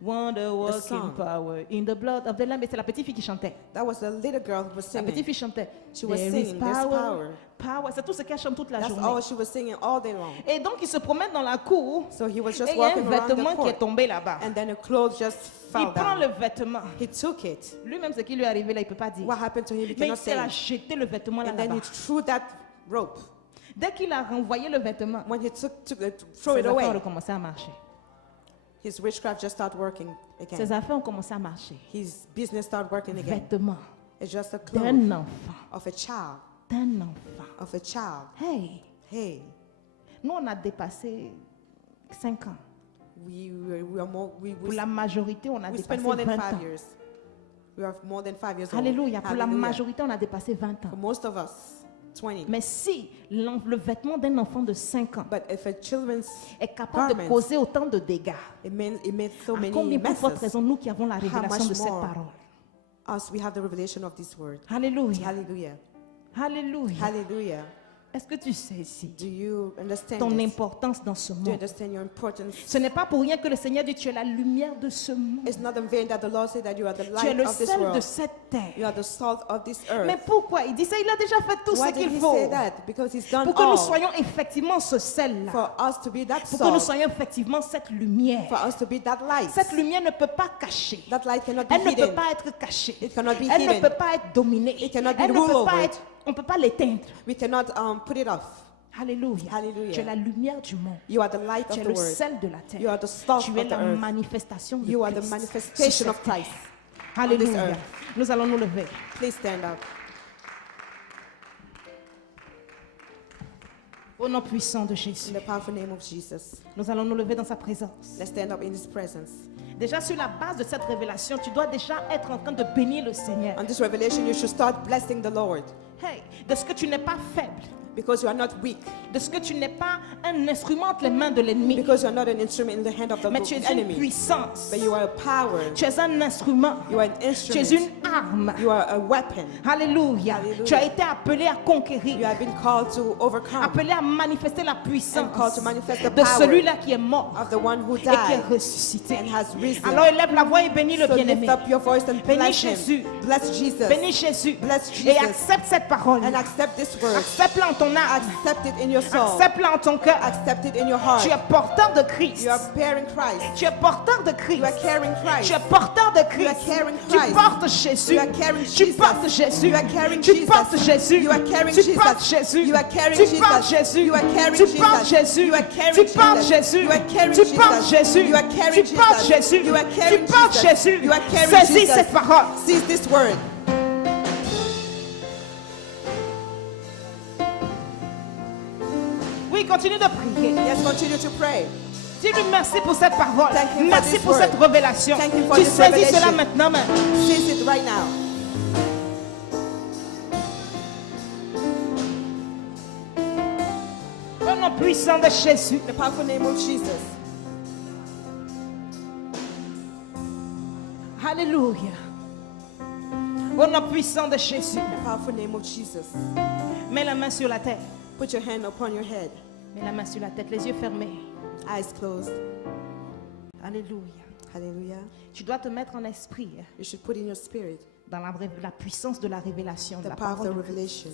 wonder working song. power in the blood of the Lamb. Et c'est la petite fille qui chantait. that was a little girl who was La petite singing. fille chantait. She was There is singing, "There's power." power. C'est tout ce qu'elle chante toute la That's journée. all she was singing all day long. Et donc, il se promène dans la cour. So he was Et just il y a un walking around vêtement the qui est court. tombé là-bas. And then a clothes just Il fell prend le down. vêtement. He took it. Lui-même, ce qui lui est arrivé là, il ne peut pas dire. What happened to him, he Mais il cannot s'est say. jeté le vêtement And then là-bas. he threw that rope. Dès qu'il a renvoyé le vêtement, When he threw ses it affaires ont away, recommencé à marcher. his witchcraft just started working Ses again. affaires ont commencé à marcher. His business started working again. Vêtements It's just a clothes d'un enfant. of a child, D'un enfant. of a child. Hey, Hey, nous on a dépassé 5 ans. we are more, Pour la majorité, on a we dépassé spend more than 20 5 ans. years. We are more than 5 years old. Alléluia. Pour la Hallelujah. majorité, on a dépassé 20 ans. For most of us, 20. Mais si le vêtement d'un enfant de 5 ans But if a children's est capable de garment, causer autant de dégâts, it made so à many combien plus forte messes. raison nous qui avons la révélation much de cette more? parole. Us, we have the revelation of this word. Alléluia. Hallelujah. Alléluia. Hallelujah. Est-ce que tu sais ici Do you understand ton this? importance dans ce Do you monde? understand your importance? Ce n'est pas pour rien que le Seigneur dit tu es la lumière de ce monde. It's not in vain that the Lord said that you are the Tu es light le of this sel de world. cette terre. You are the salt of this Mais earth. pourquoi? Il dit ça, il a déjà fait tout Why ce qu'il did he faut say that? Because he's done pour que nous all soyons effectivement ce sel-là, for us to be that pour que nous salt, soyons effectivement cette lumière. for us to be that light. Cette lumière ne peut pas cacher. That light cannot be Elle ne peut hidden. pas être cachée. It cannot be Elle ne hidden. peut pas être dominée. It cannot be Elle ne ruled peut pas over. être, on ne peut pas l'éteindre. We cannot put it off. Alléluia. Hallelujah. Tu es la lumière du monde. You are the light Tu of es the le world. sel de la terre. You are the salt Tu of es the la earth. manifestation de You are the Christ manifestation sur of cette terre. Christ. Alléluia. earth. Nous allons nous lever. Please stand up. Au nom puissant de In Jésus, the powerful name of Jesus. nous allons nous lever dans sa présence. Let's stand up in His presence. Déjà sur la base de cette révélation, tu dois déjà être en train de bénir le Seigneur. On this revelation, you should start blessing the Lord. Hey, de ce que tu n'es pas faible, Because you are not weak. de ce que tu n'es pas un instrument entre les mains de l'ennemi, Because you are not an instrument in the hand of the mais tu es une enemy. puissance. But you are a power. Tu es un instrument. You are an Tu es instrument. une arme. You are a weapon. Alléluia. Hallelujah. Tu as été appelé à You conquérir, have been called to overcome. appelé à manifester la And called puissance to manifest the de power celui-là qui est mort of the one who et qui est died ressuscité. and has risen. Alors élève la voix et bénis le So lift bien-aimé. up your voice and Bénis bless Him. Jésus. Bless Jesus. Bénis Jésus. Bless Et Jesus. accepte cette parole. And accept this word. Accepte-la en ton âme. Accept it in your soul. Accepte-la en ton cœur. Accept it in your heart. Tu es porteur de Christ. You are bearing Christ. Tu es porteur de Christ. You are carrying Christ. Tu es porteur de You are Christ. carrying Tu Christ. portes Jésus. You are carrying Tu Jesus. portes Jésus. You are carrying Tu Jesus. portes Jésus. You are carrying Tu Jesus. portes Jésus. You are carrying Tu Jesus. portes Jésus. You are carrying Tu Jesus. portes Jésus. You are carrying Tu portes Jesus. Jésus. You are carrying Tu portes Jesus. Jésus. You are carrying Tu portes Jesus. Jésus. You are Tu carrying portes Jesus. Jésus. You are carrying Saisis Jesus. cette parole. Seize this word. Oui, continue de prier. Yes, continue to pray. Dis-lui merci pour cette parole. Thank you for Merci this pour word. cette révélation. Thank you for Tu this saisis revelation. cela maintenant même. Seize it right now. Au nom puissant de Jésus. In the powerful name of Jesus. Alléluia. Au nom puissant de Jésus. In the powerful name of Jesus. Mets la main sur la tête. Put your hand upon your head. Mets la main sur la tête, les yeux fermés. Eyes closed. Alléluia. Hallelujah. Tu dois te mettre en esprit You should put in your spirit dans la puissance de la révélation, de the la power of parole the de Christ. revelation.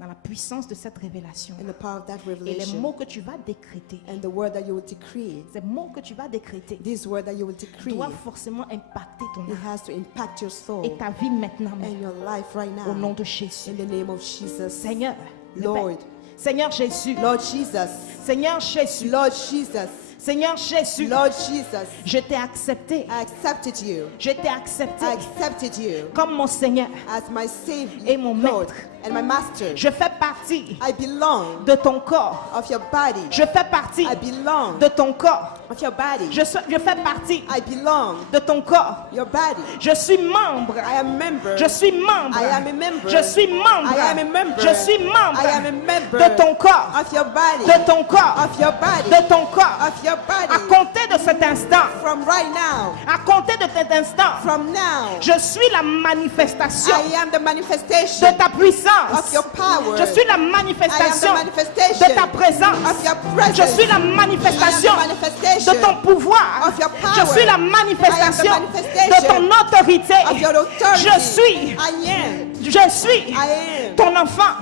Dans la puissance de cette révélation. And the power of that Et les revelation. mots que tu vas décréter, And the word that you will decree. ces mots que tu vas décréter, This word that you will decree. doivent forcément impacter ton It âme has to impact your soul et ta vie maintenant and même. your life right Au nom now. de Jésus. In the name of Jesus. Seigneur, Lord. répète. Seigneur Jésus. Lord Jesus. Seigneur Jésus. Lord Jesus. Seigneur Jésus. Lord Jesus. Je t'ai accepté. I accepted you. Je t'ai accepté I accepted you comme mon Seigneur as my Savior et mon Lord maître. and my Master. Je fais partie I belong de ton corps. of your body. Je fais partie I belong de ton corps. of your body. Je fais partie I belong de ton corps. your body. Je suis membre. I am member. Je suis membre. I am a member. Je suis membre. I am a member. Je suis membre I am a member de ton corps. of your body. De ton corps. Of your body. De ton corps. Of your À body. compter de cet instant. From right now. À compter de cet instant. From now. Je suis la manifestation I am the manifestation de ta puissance. of your power. Je suis la I am manifestation the manifestation de ta présence. of your presence. Je suis la I am manifestation the manifestation de ton pouvoir. of your power. Je suis la manifestation I am the manifestation de ton autorité. of your authority. Je suis, I suis am ton enfant.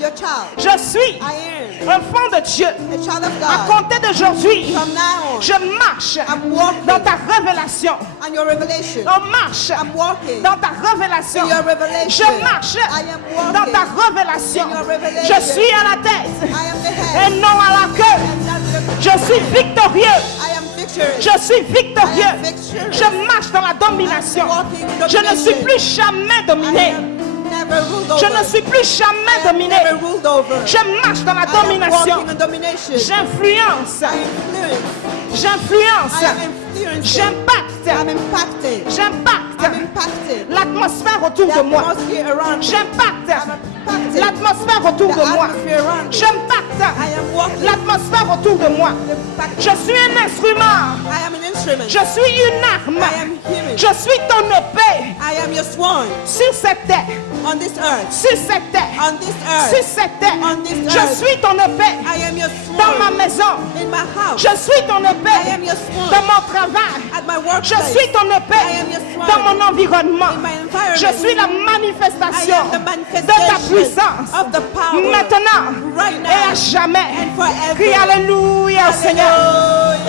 your child. Je suis I enfant de Dieu. am a child of À God. compter d'aujourd'hui, From now on, je marche I'm walking dans ta révélation. on your revelation. On marche I'm walking dans ta révélation. in your revelation. Je marche I am walking dans ta révélation. in your revelation. Je suis à la tête I am the et head. non à la queue. And not the Je suis victorieux. I am victorious. Je suis I victorieux. am victorious. Je marche dans la domination. I'm walking in Je ne suis domination. plus jamais I dominé. am never ruled over. Je ne suis plus I jamais am dominé. never ruled over. Je marche dans la I am domination. walking in domination. J'influence. I influence. J'influence. I am influencing. J'impacte. I'm impacted. J'impacte. I'm impacted. l'atmosphère autour The de moi. atmosphere around me. J'impacte I'm impacted. l'atmosphère autour The de moi. atmosphere around me. J'impacte I am walking. l'atmosphère autour de moi. Impacted. Je suis un instrument. I am an instrument. Je suis une arme. I am human. Je suis ton épée I am your swan sur cette terre. on this earth. Sur cette terre. On this Sur earth. cette terre. On this Je earth. suis ton épée I am your dans ma swan maison. in my house. Je suis ton I épée am your swan dans mon travail. at my Je workplace. suis ton I épée am your swan dans mon environnement. in my environment. Je suis la I manifestation am the de ta manifestation puissance. of the power Maintenant right et à now jamais. and forever. Crie Alléluia au Seigneur.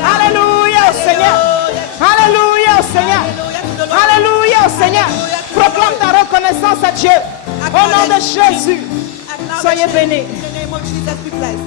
Alléluia au Seigneur. Alléluia au Seigneur. Alléluia au Seigneur. Proclame ta reconnaissance à Dieu. Au nom de Jésus. Acknowledge Soyez him. bénis. In the name of Jesus, be blessed.